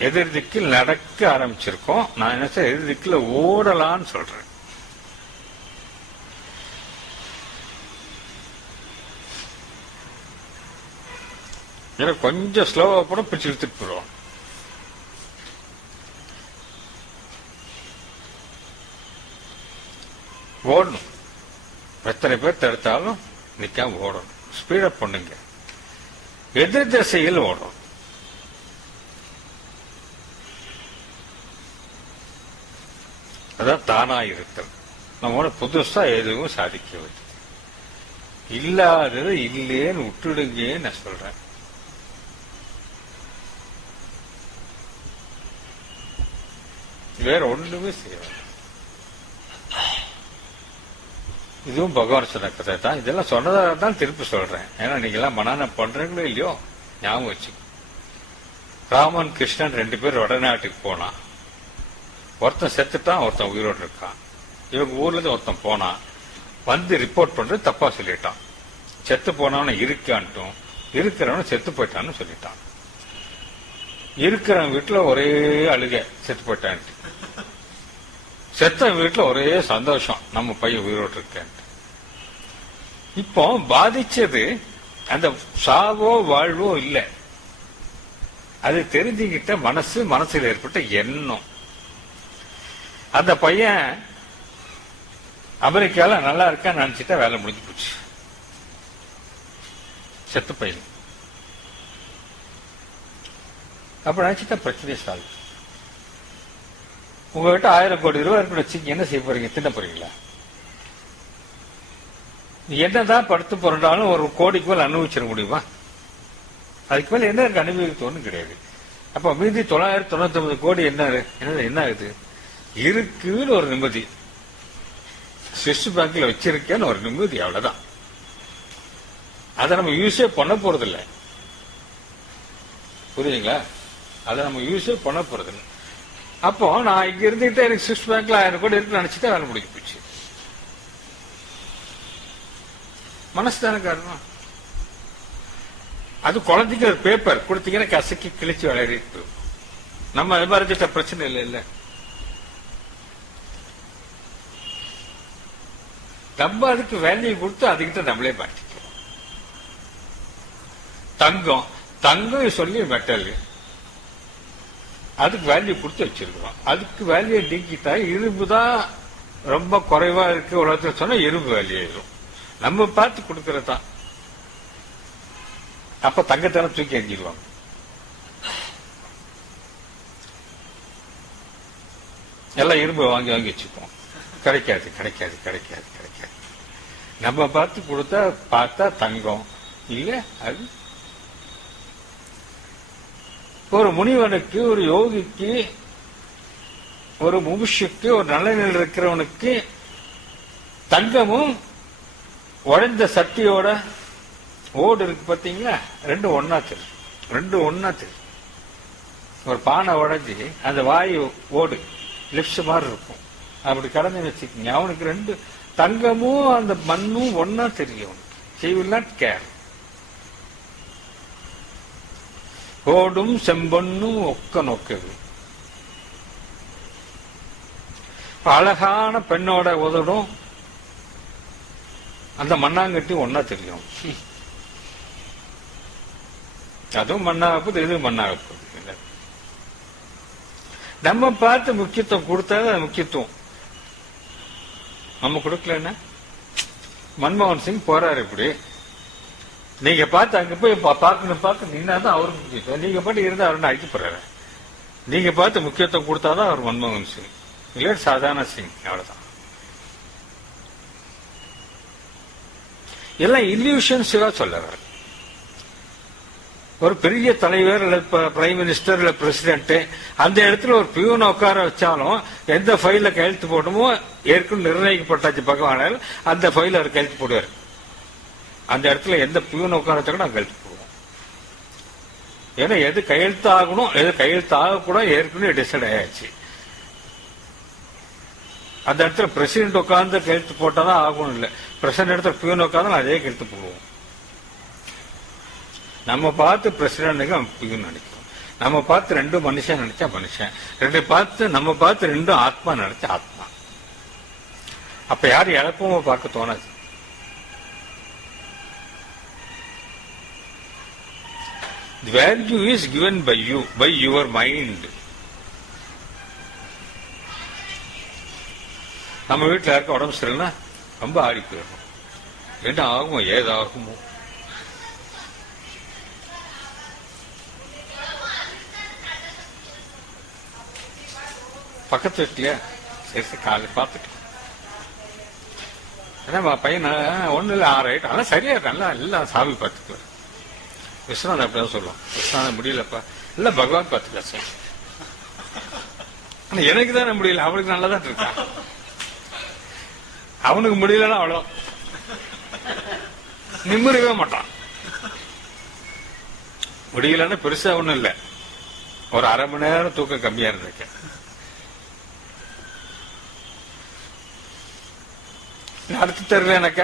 எதிர் திக்கில் நடக்க ஆரம்பிச்சிருக்கோம். நான் என்ன சார் எதிர் திக்கில் ஓடலான்னு சொல்றேன். கொஞ்சம் ஸ்லோவா கூட பிடிச்சி இழுத்துட்டு போயிடுவோம். ஓடணும். எத்தனை பேர் தடுத்தாலும் நிக்காம ஓடணும். ஸ்பீடப் பண்ணுங்க. எதிர் திசையில் ஓடணும். அதான் தானா இருத்தல். நம்மளோட புதுசா எதுவும் சாதிக்க வேண்டியது இல்லாதது இல்லேன்னு விட்டுடுங்கன்னு நான் சொல்றேன். வேற ஒண்ணுமே செய்ய. இதுவும் பகவான் சொன்ன கதை தான். இதெல்லாம் சொன்னதாக தான் திருப்பி சொல்றேன். ஏன்னா நீங்க எல்லாம் மனநம் பண்றீங்களோ இல்லையோ ஞாபகம் வச்சு. ராமன் கிருஷ்ணன் 2 பேர் வடநாட்டுக்கு போனான். ஒருத்தன் செத்துட்டான், ஒருத்தன் உயிரோடு இருக்கான். இவங்க ஊர்ல இருந்து ஒருத்தன் போனான். வந்து ரிப்போர்ட் பண்றது தப்பா சொல்லிட்டான். செத்து போனவன இருக்கான்ட்டும், இருக்கிறவன செத்து போயிட்டான்னு சொல்லிட்டான். இருக்கிறவன் வீட்டுல ஒரே அழுக, செத்து போயிட்டான்ட்டு. செத்த வீட்டுல ஒரே சந்தோஷம், நம்ம பையன் உயிரோடு இருக்கேன். இப்போ பாதிச்சது அந்த சாவோ வாழ்வோ இல்ல, அது தெரிஞ்சுக்கிட்ட மனசுல ஏற்பட்ட எண்ணம். அந்த பையன் அமெரிக்கால நல்லா இருக்கான்னு நினைச்சிட்டா வேலை முடிஞ்சு போச்சு. செத்து பையன் அப்ப நினைச்சிட்டா பிரச்சனையே சால்வ். உங்ககிட்ட 1000 கோடி ரூபாய் இருக்கு வச்சுங்க, என்ன செய்ய போறீங்க? தின்ன போறீங்களா? என்னதான் படுத்து போறாலும் 1 கோடிக்கு மேல அனுபவிச்சிட முடியுமா? அதுக்கு மேல என்ன இருக்கு அனுபவிக்க ஒண்ணும் கிடையாது. அப்ப மீதி 999 கோடி என்ன ஆகுது? இருக்குன்னு ஒரு நிம்மதி, ஸ்விஸ் பேங்க்ல வச்சிருக்கேன்னு ஒரு நிம்மதி, அவ்வளவுதான். அதை நம்ம யூஸே பண்ண போறது இல்லை. புரியுதுங்களா? அதை நம்ம யூஸே பண்ண போறது இல்லை. அப்போ நான் இங்க இருந்துகிட்டே எனக்கு ஸ்விஸ் பேங்க்ல 1000 கோடி இருக்கு நினைச்சுட்டா வேலை முடிக்க போச்சு. மனசு தானே காரணம். அது குழந்தைக்கு ஒரு பேப்பர் கொடுத்தீங்கன்னா கசக்கி கிழிச்சு விளையாடிட்டு நம்ம விபாரிச்சிட்ட பிரச்சனை இல்லை. இல்ல நம்ம அதுக்கு வேல்யூ கொடுத்து அதுகிட்ட நம்மளே மாட்டிக்கிறோம். தங்கம் சொல்லி மெட்டல், அதுக்கு வேல்யூ கொடுத்து வச்சிருக்கிறோம். அதுக்கு வேல்யூ நீக்கிட்டா இரும்பு தான் ரொம்ப குறைவா இருக்கு உலகத்தில் சொன்னா இரும்பு வேல்யூ ஆயிடும். நம்ம பார்த்து கொடுக்கறதுதான். அப்ப தங்கத்தான தூக்கி எறிஞ்சிடுவாங்க. எல்லாம் இரும்பு வாங்கி வச்சுப்போம். கிடைக்காது. நம்ம பார்த்து கொடுத்தா பார்த்தா தங்கம் இல்ல. அது ஒரு முனிவனுக்கு, ஒரு யோகிக்கு, ஒரு முமுஷுக்கு, ஒரு நல்ல நிலையில் இருக்கிறவனுக்கு தங்கமும் உழைந்த சக்தியோட ஓடு இருக்கு பாத்தீங்களா? ரெண்டு ஒன்னா தெரியும். ஒரு பானை உடைஞ்சி அந்த வாயு ஓடு லிப்ஸ் மாதிரி இருக்கும். அப்படி கடந்து வச்சுக்கோங்க. அவனுக்கு ரெண்டு தங்கமும் அந்த மண்ணும் ஒன்னா தெரியும். He will not care. ஓடும் செம்பொன்னும் ஒக்க நோக்குது. அழகான பெண்ணோட உதடும் அந்த மண்ணாங்கட்டி ஒன்னா தெரியும். அதுவும் மண்ணாக போகுது, இதுவும் மண்ணாக போகுது. நம்ம பார்த்து முக்கியத்துவம் கொடுத்தா முக்கியத்துவம். நம்ம கொடுக்கலன்னா மன்மோகன் சிங் போறாரு. இப்படி நீங்க பார்த்து அங்க போய் பார்த்து நீனா தான் அவருக்கு முக்கியத்துவம். நீங்க பாட்டு இருந்தா அவரு அழைத்து போறாரு. நீங்க பார்த்து முக்கியத்துவம் கொடுத்தாதான் அவர் மன்மோகன் சிங், இல்ல சாதாரண சிங். அவ்வளவுதான். எல்லாம் இல்யூஷன்ஸா சொல்லுறாரு. ஒரு பெரிய தலைவர் இல்ல பிரைம் மினிஸ்டர் இல்ல பிரசிடென்ட் அந்த இடத்துல ஒரு பியூனை உட்கார வச்சாலும் எந்த ஃபைல கையெழுத்து போடணுமோ ஏற்கனவே நிர்ணயிக்கப்பட்டாச்சு பகவானால் அந்த ஃபைல அவர் கையெழுத்து போடுவார். அந்த இடத்துல எந்த பியூனை உட்கார வச்சா கூட கையெழுத்து போடுவோம். ஏன்னா எது கையெழுத்து ஆகணும் எது கையெழுத்து ஆகக்கூடாது ஏற்கனவே டிசைட் ஆயாச்சு. அந்த இடத்துல பிரசிடென்ட் உட்கார்ந்து கையெழுத்து போட்டாதான் ஆகணும். இல்ல பிரசிடென்ட் இடத்துல பியூன் உட்காந்து அதே கையெழுத்து போடுவோம். நம்ம பார்த்து பிரசிடென்ட்டுக்கு பியூன் நினைக்கிறோம். நம்ம பார்த்து ரெண்டும் மனுஷன் நினைச்சா மனுஷன், நம்ம பார்த்து ரெண்டும் ஆத்மா நினைச்சா ஆத்மா. அப்ப யாரும் இழப்பமோ பார்க்க தோணாது. The value is given by you, by your mind. நம்ம வீட்டில் யாருக்கும் உடம்பு சரியில்லைன்னா ரொம்ப ஆடி போயிடும். என்ன ஆகுமோ ஏதாகுமோ. பக்கத்து வீட்லயா சரி காலை பார்த்துட்டு ஏன்னா பையன் ஒண்ணு இல்லை 6 ஆயிட்டு அதெல்லாம் சரியா நல்லா எல்லாம் சாமி பார்த்துக்குவார். விஸ்வநாதன் அப்படிதான் சொல்லுவோம். விஸ்வநாதன் முடியலப்பா இல்ல பகவான் பார்த்துக்கா சார். ஆனா எனக்கு தானே முடியல, அவனுக்கு நல்லாதான் இருக்கான். அவனுக்கு முடியலன்னா அவ்வளோ நிம்மதிவே மாட்டான். முடியலன்னா பெருசா ஒண்ணும் இல்லை, ஒரு 1/2 மணி நேரம் தூக்கம் கம்மியா இருந்திருக்கேன். அடுத்து தெரியல எனக்கு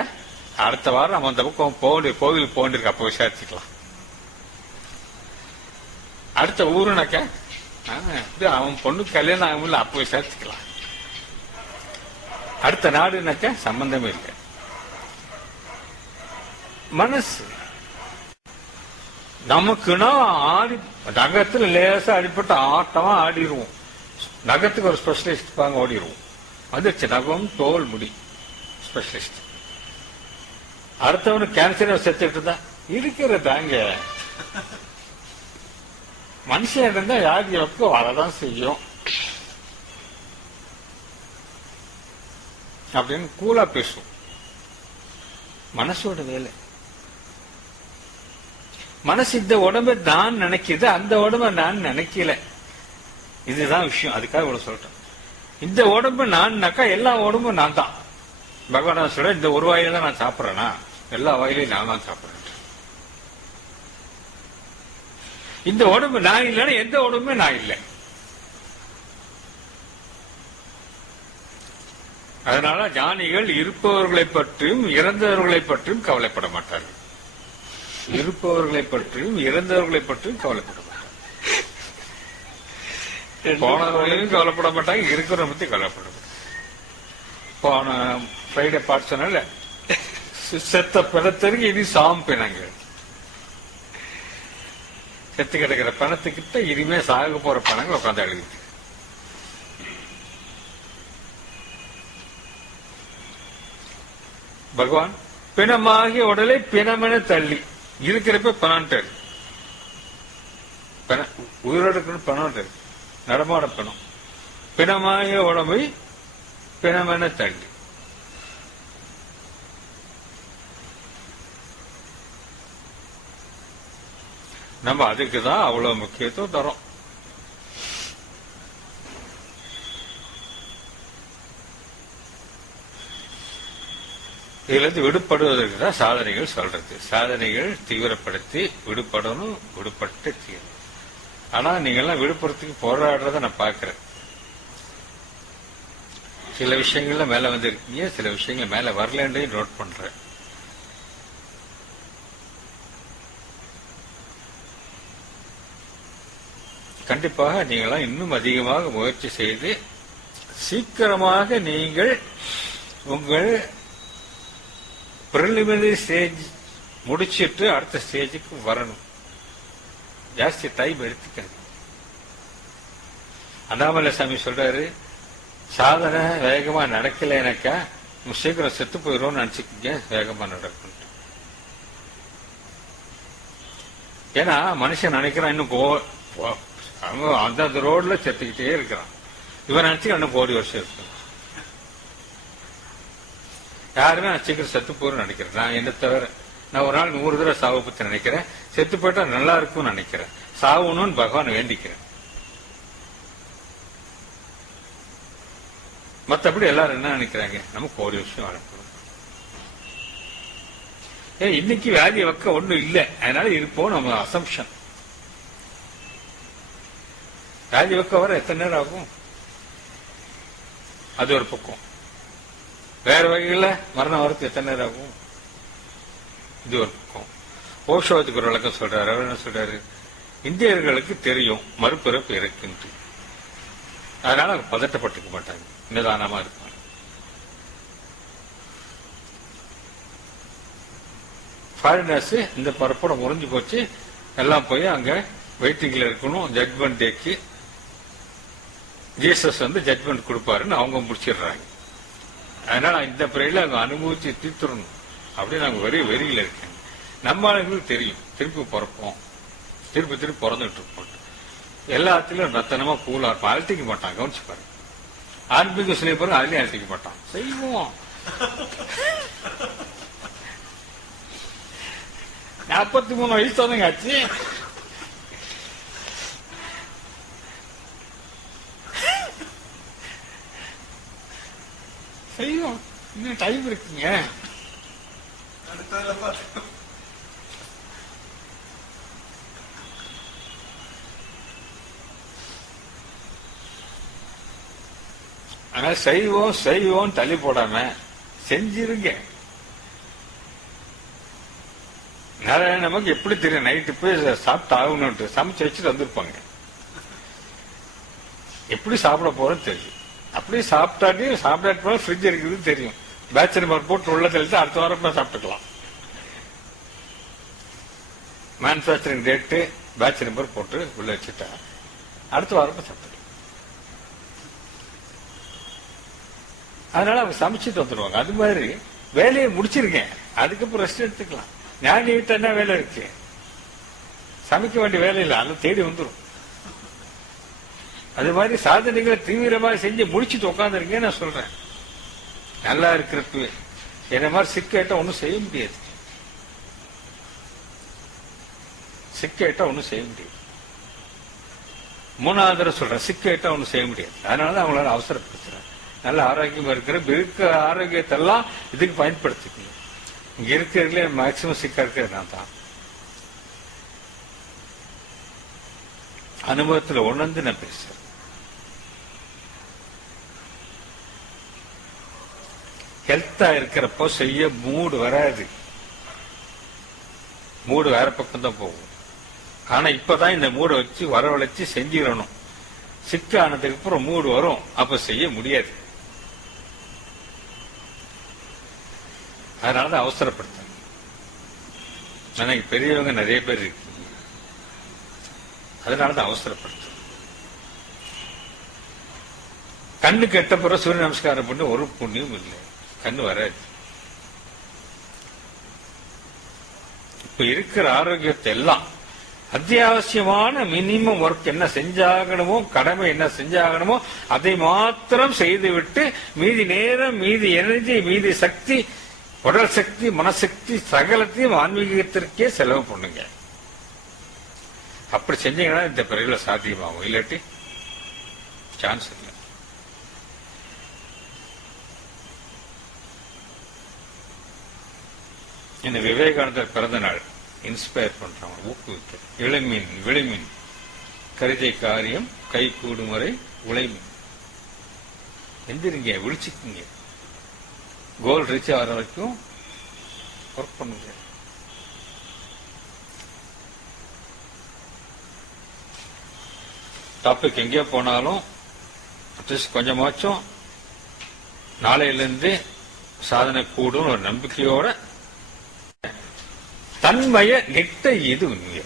அடுத்த வாரம் நம்ம அந்த பக்கம் கோவிலுக்கு போண்டிருக்க அப்ப விசாரிச்சுக்கலாம். அடுத்த ஊருனாக்க அவன் பொண்ணுக்கு கல்யாணம் ஆகும்ல அப்ப விசாரிச்சுக்கலாம். அடுத்த நாடுனாக்க சம்பந்தமே இல்லை. மனசு நமக்குன்னா ஆடி நகத்துல லேசா அடிப்பட்ட ஆட்டமா ஆடிடுவோம். நகத்துக்கு ஒரு ஸ்பெஷலிஸ்ட் பாங்க ஓடிடுவோம். வந்துருச்சு நகம் தோல் முடி ஸ்பெஷலிஸ்ட். அடுத்தவனு கேன்சர் செத்துட்டு இருந்தா இருக்கிறதாங்க. மனுஷன் இருந்தா யாரு எப்போ வரதான் செய்யும் அப்படின்னு கூலா பேசும். மனசோட வேலை. மனசு இந்த உடம்பை நான் நினைக்குது, அந்த உடம்பை நான் நினைக்கல. இதுதான் விஷயம். அதுக்காக இவ்வளவு சொல்றேன். இந்த உடம்பு நான்னாக்கா எல்லா உடம்பும் நான் தான். பகவான் சொல்ற இந்த ஒரு வாயில தான் நான் சாப்பிட்றேன்னா எல்லா வாயிலையும் நான் தான் சாப்பிட்றேன். இந்த உடம்பு நான் இல்லைன்னா எந்த உடம்புமே நான் இல்லை. அதனால ஞானிகள் இருப்பவர்களை பற்றியும் இறந்தவர்களை பற்றியும் கவலைப்பட மாட்டார்கள். இருப்பவர்களை பற்றியும் இறந்தவர்களை பற்றியும் கவலைப்பட மாட்டாங்க. போனவர்களையும் கவலைப்பட மாட்டாங்க, இருக்கிறவங்க பத்தி கவலைப்பட மாட்டாங்க. போன ஃப்ரைடே பாட்டு சொன்னால செத்த பிணத்திற்கு இனி சாம் பிணங்கள். செத்து கிடக்கிற பணத்துக்கிட்ட இனிமே சாக போற பணங்கள் உட்காந்து அழுகுது. பகவான் பிணமாகிய உடலை பிணமென தள்ளி இருக்கிறப்ப பணான்ட்டு உயிரோடு இருக்கணும். பணம் நடமாட பணம் பிணமாகிய உடம்பை பிணமென தள்ளி. நம்ம அதுக்குதான் அவ்வளவு முக்கியத்துவம் தரோம். இதுல இருந்து விடுபடுவதற்கு தான் சாதனைகள் சொல்றது. சாதனைகள் தீவிரப்படுத்தி விடுபடணும், விடுபட்டு தீரணும். ஆனா நீங்க எல்லாம் விழுப்புரத்துக்கு போராடுறத நான் பாக்குறேன். சில விஷயங்கள்ல மேல வந்திருக்கீங்க, சில விஷயங்கள் மேல வரலன்னு நோட் பண்றேன். கண்டிப்பாக நீங்களாம் இன்னும் அதிகமாக முயற்சி செய்து சீக்கிரமாக நீங்கள் உங்கள் பிரிலிமினரி ஸ்டேஜ் முடிச்சிட்டு அடுத்த ஸ்டேஜுக்கு வரணும். ஜாஸ்தி டைம் எடுத்துக்காது. அண்ணாமலை சாமி சொல்றாரு, சாதனை வேகமா நடக்கலைனாக்கா சீக்கிரம் செத்து போயிடும் நினைச்சுக்கீங்க, வேகமா நடக்கும். ஏன்னா மனுஷன் நினைக்கிறான் இன்னும் அந்த ரோட்ல செத்துக்கிட்டே இருக்கிறான். இவன் நினைச்சு இன்னும் கோடி வருஷம் இருக்கு. யாருமே நான் சீக்கிரம் செத்து போறேன்னு நினைக்கிறேன். நான் என்ன தவிர நான் ஒரு நாள் 100 தடவை சாவை பத்தி நினைக்கிறேன். செத்து போயிட்டா நல்லா இருக்கும்னு நினைக்கிறேன். சாவணும்னு பகவான் வேண்டிக்கிறேன். மற்றபடி எல்லாரும் என்ன நினைக்கிறாங்க, நம்ம கோடி வருஷம் வாழப்போம். இன்னைக்கு வியாதி வைக்க ஒண்ணும் இல்லை, அதனால இருப்போம் நம்ம அசம்ஷன். வியாதி வைக்க வர எத்தனை நேரம் ஆகும், அது ஒரு பக்கம். வேற வகையில மரணம் வரத்துக்கு எத்தனை நேரம் ஆகும், இது ஒரு பக்கம். ஓஷோத்துக்கு ஒரு விளக்கம் சொல்றாரு. அவர் என்ன சொல்றாரு, இந்தியர்களுக்கு தெரியும் மறுபிறப்பு இருக்குன்ட்டு, அதனால அவங்க பதட்டப்பட்டுக்க மாட்டாங்க, நிதானமா இருப்பாங்க. ஃபாரினர்ஸ் இந்த பரப்போட முறிஞ்சு போச்சு, எல்லாம் போய் அங்க வெயிட்டிங்ல இருக்கணும். ஜட்மெண்ட் டேக்கு ஜீசஸ் ஜட்மெண்ட் கொடுப்பாருன்னு அவங்க முடிச்சிடுறாங்க. அதனால இந்த பிறையில அவங்க அனுபவிச்சு தீர்த்துடணும் அப்படின்னு அவங்க வெறியில இருக்காங்க. நம்ம ஆளுங்களுக்கு தெரியும் திருப்பி பிறப்போம், திருப்பி பிறந்துட்டு இருப்போம். எல்லாத்திலும் ரத்தனமா கூலா இருப்போம், அழட்டிக்க மாட்டான். கவனிச்சு பாருங்க, ஆன்மீக சிலை பிறகு அதுலயும் அழட்டிக்க மாட்டான். செய்வோம். 43 வயசு தானங்க ஆச்சு. செய்வோம், இன்னும் டைம் இருக்குங்க. ஆனா செய்வோம் தள்ளி போடாம செஞ்சிருங்க. நிறைய நமக்கு எப்படி தெரியும், நைட்டு போய் சாப்பிட்டு ஆகணும்ட்டு சமைச்சு வச்சுட்டு வந்திருப்பாங்க. எப்படி சாப்பிட போறோம் தெரியும். அப்படியே சாப்பிட்டாட்டி ஃப்ரிட்ஜ் இருக்குது தெரியும். பேட்ச் நம்பர் போட்டு உள்ள தெளித்து அடுத்த வாரம் சாப்பிட்டுக்கலாம். மேனுபேக்சரிங் டேட்டு பேட்ச் நம்பர் போட்டு உள்ள வச்சுட்டா அடுத்த வாரம் சாப்பிட்டுக்கலாம். அதனால அவங்க சமைச்சிட்டு வந்துடுவாங்க. அது மாதிரி வேலையை முடிச்சிருக்கேன், அதுக்கப்புறம் ரெஸ்ட் எடுத்துக்கலாம். ஞானி வீட்டு என்ன வேலை இருக்கு, சமைக்க வேண்டிய வேலை இல்லை, அதெல்லாம் தேடி வந்துடும். அது மாதிரி சாதனைகளை தீவிரமாக செஞ்சு முடிச்சுட்டு உட்காந்துருக்கேன் நான் சொல்றேன். நல்லா இருக்கிறது என்ன மாதிரி சிக்கேட்டா ஒன்றும் செய்ய முடியாது. ஒன்றும் செய்ய முடியாது. 3வது தடவை சொல்றேன், சிக்கேட்டா ஒன்றும் செய்ய முடியாது. அதனாலதான் அவங்களால அவசரப்படுத்துறாங்க. நல்ல ஆரோக்கியமா இருக்கிற ஆரோக்கியத்தெல்லாம் இதுக்கு பயன்படுத்திக்கணும். இங்க இருக்கிறதுல மேக்சிமம் சிக்கா இருக்கிறது நான் தான். அனுபவத்தில் உணர்ந்து நான் பேசுறேன். ஹெல்த்தா இருக்கிறப்போ செய்ய மூடு வராது, மூடு வேற பக்கம் தான் போகும். ஆனா இப்பதான் இந்த மூடை வச்சு வரவழைச்சு செஞ்சிடணும். சிக்க ஆனதுக்கு அப்புறம் மூடு வரும், அப்ப செய்ய முடியாது. அதனாலதான் அவசரப்படுத்த. எனக்கு பெரியவங்க நிறைய பேர் இருக்கு, அதனாலதான் அவசரப்படுத்த. கண்ணு கெட்ட பிறகு சூரிய நமஸ்காரம் பண்ணி ஒரு புண்ணியம் இல்லை, கண்ணு வராது. இப்ப இருக்கிற ஆரோக்கியத்தை எல்லாம் அத்தியாவசியமான மினிமம் ஒர்க் என்ன செஞ்சாகணுமோ, கடமை என்ன செஞ்சாகணுமோ அதை மாத்திரம் செய்துவிட்டு மீதி நேரம், மீதி எனர்ஜி, மீதி சக்தி, உடல் சக்தி, மனசக்தி சகலத்தையும் ஆன்மீகத்திற்கே செலவு பண்ணுங்க. அப்படி செஞ்சீங்கன்னா இந்த பிறகுல சாத்தியமாகும், இல்லாட்டி சான்ஸ் இல்லை. இந்த விவேகானந்தர் பிறந்த நாள் இன்ஸ்பயர் பண்றவங்க ஊக்குவிக்க, விளிமின் கருதை காரியம் கை கூடும் வரை உழைமை. எந்திரிங்க, விழிச்சுக்குங்க. கோல் ரீச் ஆகிற வரைக்கும் ஒர்க் பண்ணுங்க. டாபிக் எங்கே போனாலும் அட்லீஸ்ட் கொஞ்சமாச்சும் நாளையிலிருந்து சாதனை கூடும் ஒரு நம்பிக்கையோட தன்மய நிட்டை இது உண்மைய.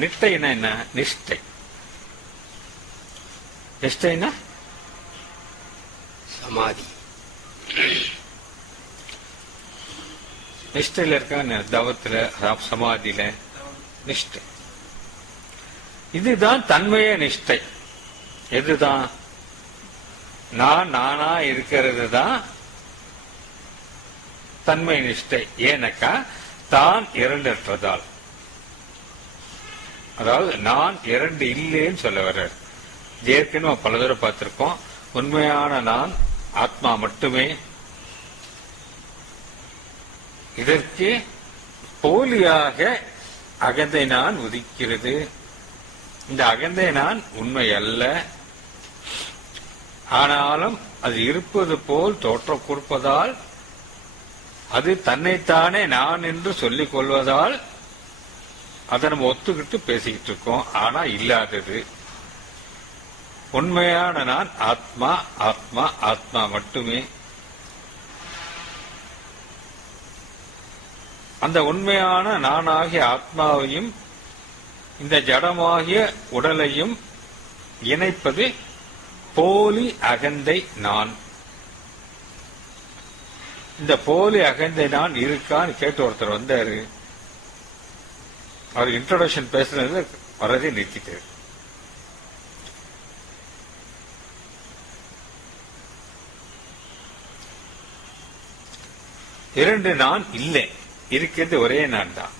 நிட்டைனா என்ன? நிஷ்டை. நிஷ்டைனா சமாதி. நிஷ்டையில இருக்காங்க, தவத்துல சமாதியில நிஷ்டை. இதுதான் தன்மய நிஷ்டை. எதுதான்? நான் நானா இருக்கிறது தான் தன்மை நிஷ்டை. ஏனக்கா தான் இரண்டற்றதால், அதாவது நான் இரண்டு இல்லைன்னு சொல்ல வர்றார். ஏற்கனவே பல தடவை பார்த்திருக்கோம். உண்மையான நான் ஆத்மா மட்டுமே. இதற்கு போலியாக அகந்தை நான் உதிக்கிறது. இந்த அகந்தை நான் உண்மை அல்ல. ஆனாலும் அது இருப்பது போல் தோற்றம் கொடுப்பதால், அது தன்னைத்தானே நான் என்று சொல்லிக் கொள்வதால் அதை நம்ம ஒத்துக்கிட்டு பேசிக்கிட்டு இருக்கோம். ஆனா இல்லாதது. உண்மையான நான் ஆத்மா, ஆத்மா, ஆத்மா மட்டுமே. அந்த உண்மையான நானாகிய ஆத்மாவையும் இந்த ஜடமாகிய உடலையும் இணைப்பது போலி அகந்தை நான். இந்த போலி அகந்தை நான் இருக்கான்னு கேட்டு ஒருத்தர் வந்தாரு. அவர் இன்ட்ரோடக்ஷன் பேசுறது வரதே நிறுத்திட்டாரு. இரண்டு நான் இல்லை, இருக்கிறது ஒரே நான் தான்.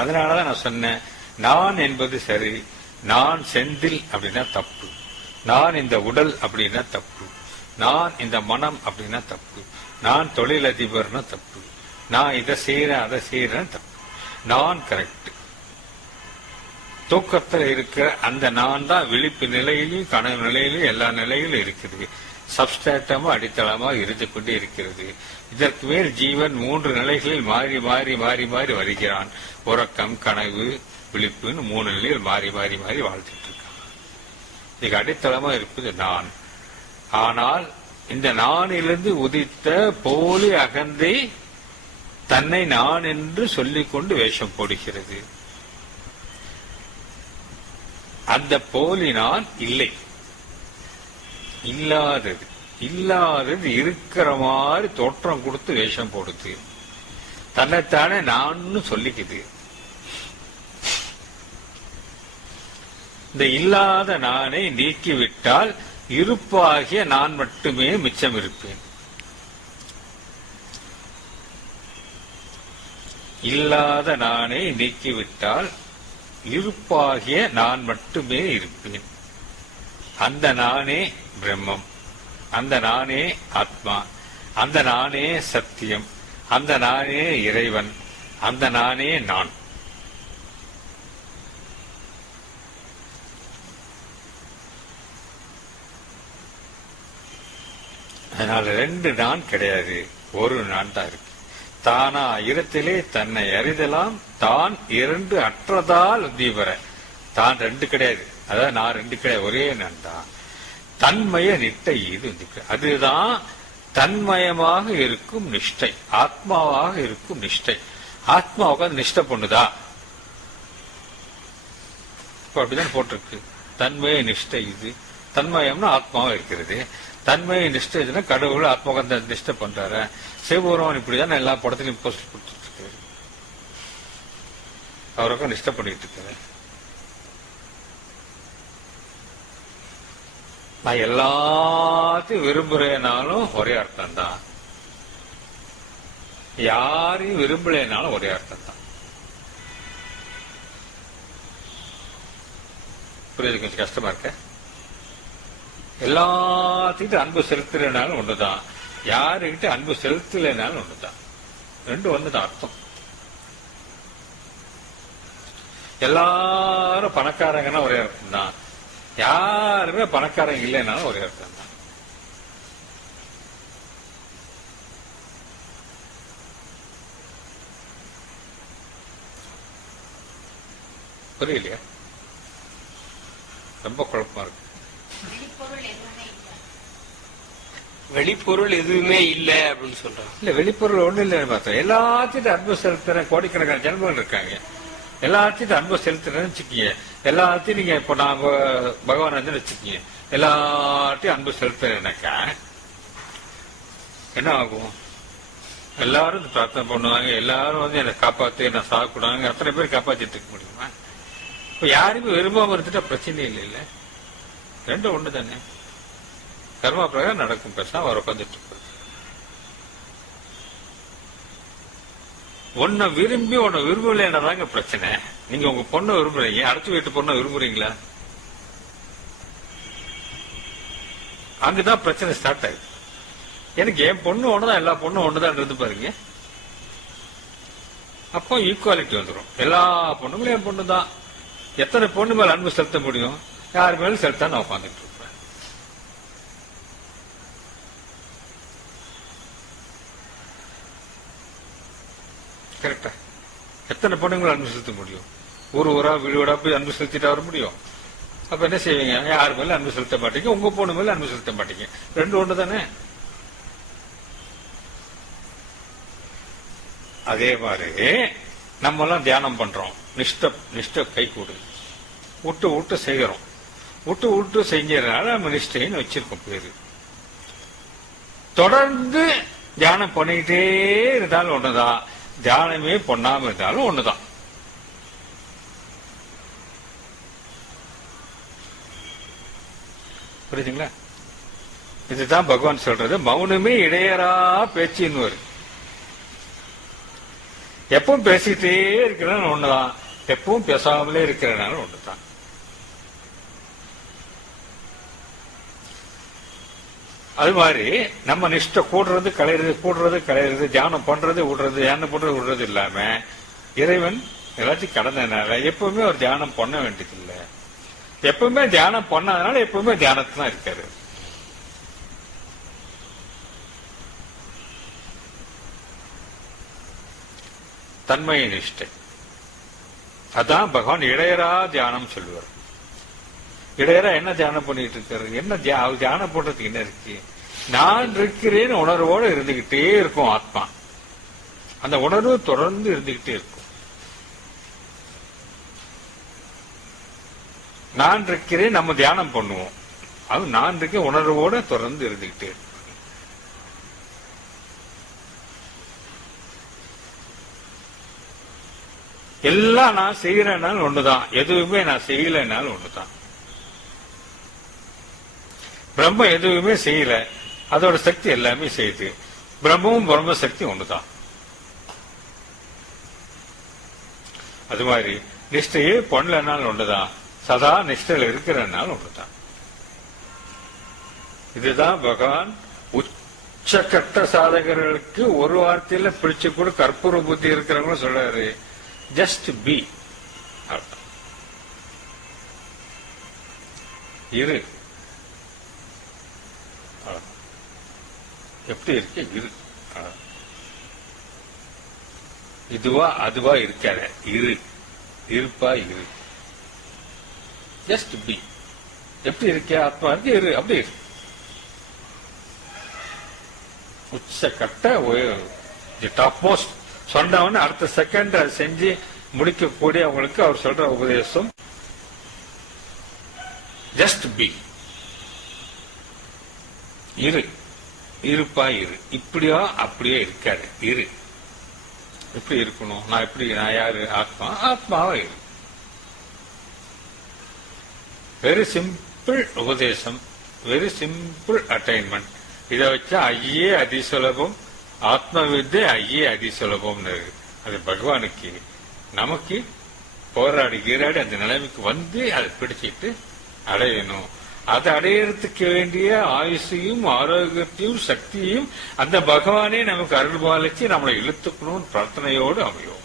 அதனாலதான் நான் சொன்னேன், நான் என்பது சரி, நான் செந்தில் அப்படின்னா தப்பு, நான் இந்த உடல் அப்படின்னா தப்பு, நான் இந்த மனம் அப்படின்னா தப்பு, நான் தொழிலதிபர்னா தப்பு, நான் இதை செய்யறேன் அதை செய்யறேன் தப்பு. நான் கரெக்ட். தூக்கத்தில் இருக்கிற அந்த நான் தான் விழிப்பு நிலையிலும் கனவு நிலையிலும் எல்லா நிலையிலும் இருக்குது. சப்ஸ்டாட்டமா அடித்தளமா இருந்து கொண்டே இருக்கிறது. இதற்கு மேல் ஜீவன் மூன்று நிலைகளில் மாறி மாறி மாறி மாறி வருகிறான். உறக்கம், கனவு, விழிப்புன்னு மூணு நிலையில் மாறி மாறி மாறி வாழ்ந்துட்டு இருக்கான். இதுக்கு அடித்தளமா இருப்பது நான். ஆனால் இந்த நானிலிருந்து உதித்த போலி அகந்தை தன்னை நான் என்று சொல்லிக் கொண்டு வேஷம் போடுகிறது. அந்த போலி நான் இல்லை, இல்லாதது. இல்லாதது இருக்கிற மாதிரி தோற்றம் கொடுத்து வேஷம் போடுது. தன்னைத்தானே நான் சொல்லிக்குது. இந்த இல்லாத நானை நீக்கிவிட்டால் இருப்பாகிய நான் மட்டுமே மிச்சம் இருப்பேன். இல்லாத நானை நீக்கிவிட்டால் இருப்பாகிய நான் மட்டுமே இருப்பேன். அந்த நானே பிரம்மம், அந்த நானே ஆத்மா, அந்த நானே சத்தியம், அந்த நானே இறைவன், அந்த நானே நான். அதனால ரெண்டு நான் கிடையாது, ஒரு நான் தான் இருக்கு. தானா இடத்திலே தன்னை அறிதலாம், தான் இரண்டு அற்றதால் தீவிர. தான் ரெண்டு கிடையாது, அதாவது நான் ரெண்டு கிடையாது, ஒரே நான் தான். தன்மய நிட்டை இது. அதுதான் தன்மயமாக இருக்கும் நிஷ்டை, ஆத்மாவாக இருக்கும் நிஷ்டை. ஆத்மாவுக்கு நிஷ்டை பண்ணுதா? இப்ப அப்படிதான் போட்டிருக்கு. தன்மய நிஷ்டை இது. தன்மயம்னா ஆத்மாவா இருக்கிறது. தன்மய நிஷ்டை இதுன்னா கடவுள் ஆத்மாவுக்கு நிஷ்டை பண்றாரு. சிவபெருமான் இப்படிதான் எல்லா படத்திலையும் போஸ்ட் கொடுத்துட்டு இருக்காரு. அவருக்கும் நிஷ்டை பண்ணிட்டு இருக்காரு. நான் எல்லாத்தையும் விரும்புறேனாலும் ஒரே அர்த்தம் தான், யாரையும் விரும்பலேனாலும் ஒரே அர்த்தம் தான். புரியுது? கொஞ்சம் கஷ்டமா இருக்க. எல்லாத்துக்கிட்ட அன்பு செலுத்துறனாலும் ஒண்ணுதான், யாருக்கிட்ட அன்பு செலுத்தலைனாலும் ஒண்ணுதான். ரெண்டு ஒண்ணுதான் அர்த்தம். எல்லாரும் பணக்காரங்கன்னா ஒரே அர்த்தம் தான், யாருமே பணக்காரங்க இல்லைன்னாலும் ஒரே அர்த்தம் தான். புரியலையா? ரொம்ப குழப்பமா இருக்கு. வெளிப்பொருள் எதுவுமே இல்லை அப்படின்னு சொல்றாங்க. இல்ல, வெளிப்பொருள் ஒண்ணு இல்லைன்னு பார்த்தோம். எல்லாத்தையும் அன்பு செலுத்துற கோடிக்கணக்கான ஜனங்கள் இருக்காங்க. எல்லாத்தையும் அன்பு செலுத்துறேன்னு வச்சுக்கீங்க. எல்லாத்தையும் நீங்க இப்ப நாம பகவான் வந்து வச்சுக்கீங்க, எல்லாத்தையும் அன்பு செலுத்துறேன்னாக்கா என்ன ஆகும்? எல்லாரும் பிரார்த்தனை பண்ணுவாங்க, எல்லாரும் வந்து என்னை காப்பாத்து, என்ன சாப்பிடுவாங்க. அத்தனை பேர் காப்பாத்திட்டு இருக்க முடியுமா? இப்ப யாருமே விரும்பாம இருந்துட்டா பிரச்சனை இல்லை. இல்ல, ரெண்டும் ஒண்ணு தானே. கர்மா பிரகாரம் நடக்கும். பேசா அவர் உட்காந்துட்டு இருப்பாரு. உன்னை விரும்பி உன்னை விரும்பலைன்றதாங்க பிரச்சனை. நீங்க உங்க பொண்ணை விரும்புறீங்க, அடுத்த வீட்டு பொண்ணை விரும்புறீங்களா? அங்கதான் பிரச்சனை ஸ்டார்ட் ஆகுது. எனக்கு என் பொண்ணு ஒண்ணுதான், எல்லா பொண்ணும் ஒண்ணுதான் இருந்து பாருங்க. அப்போ ஈக்குவாலிட்டி வந்துடும். எல்லா பொண்ணுங்களும் என் பொண்ணு தான். எத்தனை பொண்ணு மேல அன்பு செலுத்த முடியும்? யாரு மேலும் செலுத்தா நான் உட்காந்துட்டு இருப்பேன். கரெக்டா? எத்தனை பொண்ணுங்களை அன்பு செலுத்த முடியும்? ஊர் ஊரா வீடு வீடா போய் அன்பு செலுத்திட்டு வர முடியும்? அப்ப என்ன செய்வீங்க? யாரு மேல அன்பு செலுத்த மாட்டீங்க, உங்க பொண்ணு மேல அன்பு செலுத்த மாட்டீங்க. ரெண்டு ஒண்ணு தானே. அதே மாதிரி நம்ம எல்லாம் தியானம் பண்றோம், நிஷ்ட கை கூடு, விட்டு செய்கிறோம். விட்டு செஞ்சதுனால நம்ம நிஷ்டைன்னு வச்சிருக்கோம் பேரு. தொடர்ந்து தியானம் பண்ணிக்கிட்டே இருந்தாலும் ஒண்ணுதான், தியானமே பண்ணாம இருந்தாலும் ஒண்ணுதான். புரியுதுங்களா? இதுதான் பகவான் சொல்றது, மௌனமே இடையறா பேச்சுன்னு வரும். எப்பவும் பேசிட்டே இருக்கிறனால ஒண்ணுதான், எப்பவும் பேசாமலே இருக்கிறனால ஒண்ணுதான். அது மாதிரி நம்ம நிஷ்ட கூடுறது கலையிறது, தியானம் பண்றது விடுறது இல்லாம இறைவன் எல்லாத்தையும் கடந்ததுனால எப்பவுமே ஒரு தியானம் பண்ண வேண்டியது இல்லை. எப்பவுமே தியானம் பண்ணாதனால எப்பவுமே தியானத்துல தான் இருக்காரு. தன்மய நிஷ்டை அதான் பகவான் இடையரா தியானம் சொல்லுவார். இடையரா என்ன தியானம் பண்ணிட்டு இருக்காரு? என்ன தியானம் பண்றதுக்கு என்ன இருக்கு? நான் இருக்கிறேன்னு உணர்வோடு இருந்துகிட்டே இருக்கும் ஆத்மா. அந்த உணர்வு தொடர்ந்து இருந்துகிட்டே இருக்கும். நான் இருக்கிறேன் நம்ம தியானம் பண்ணுவோம், அது நான் இருக்க உணர்வோட தொடர்ந்து இருந்துகிட்டே இருக்கும். எல்லாம் நான் செய்யறேனாலும் ஒண்ணுதான், எதுவுமே நான் செய்யலைனாலும் ஒண்ணுதான். பிரம்ம எதுவுமே செய்யல, அதோட சக்தி எல்லாமே செய்யுது. பிரம்மமும் பிரம்ம சக்தி ஒண்ணுதான். அது மாதிரி நிஷ்டையே பண்ணலனாலும் ஒண்ணுதான், சதா நிஷ்டையில இருக்கிறனாலும் ஒண்ணுதான். இதுதான் பகவான் உச்சக்கட்ட சாதகர்களுக்கு ஒரு வார்த்தையில பிடிச்சு கூட கற்பூர புத்தி இருக்கிறவங்க சொல்றாரு, ஜஸ்ட் பி, இரு, எப்படி இருக்க இரு, இதுவா அதுவா இருக்காத, இரு, இருப்பா இரு, ஜஸ்ட் பி. எப்படி இருக்க ஆத்மா இருக்கு, இரு, அப்படி இரு. உச்சக்கட்ட டாப் மோஸ்ட் சொன்னவன்னு அடுத்த செகண்ட் அதை செஞ்சு முடிக்கக்கூடிய அவங்களுக்கு அவர் சொல்ற உபதேசம் ஜஸ்ட் பி, இரு, இருப்பா இரு, இப்படியா அப்படியே இருக்காது, இரு. எப்படி இருக்கணும்? நான் எப்படி, நான் யாரு? ஆத்மா, ஆத்மாவா இரு. வெரி சிம்பிள் உபதேசம், வெரி சிம்பிள் அட்டைன்மெண்ட். இதை வச்சா ஐயே அதிசுலபம், ஆத்ம வித்தை ஐயே அதிசுலபம். அது பகவானுக்கு நமக்கு போராடி கீராடி அந்த நிலைமைக்கு வந்து அதை பிடிச்சிட்டு அடையணும். அதை அடையறதுக்கு வேண்டிய ஆயுசையும் ஆரோக்கியத்தையும் சக்தியையும் அந்த பகவானே நமக்கு அருள்பாலிச்சு நம்மளை இழுத்துக்கணும்னு பிரார்த்தனையோடு அமையும்.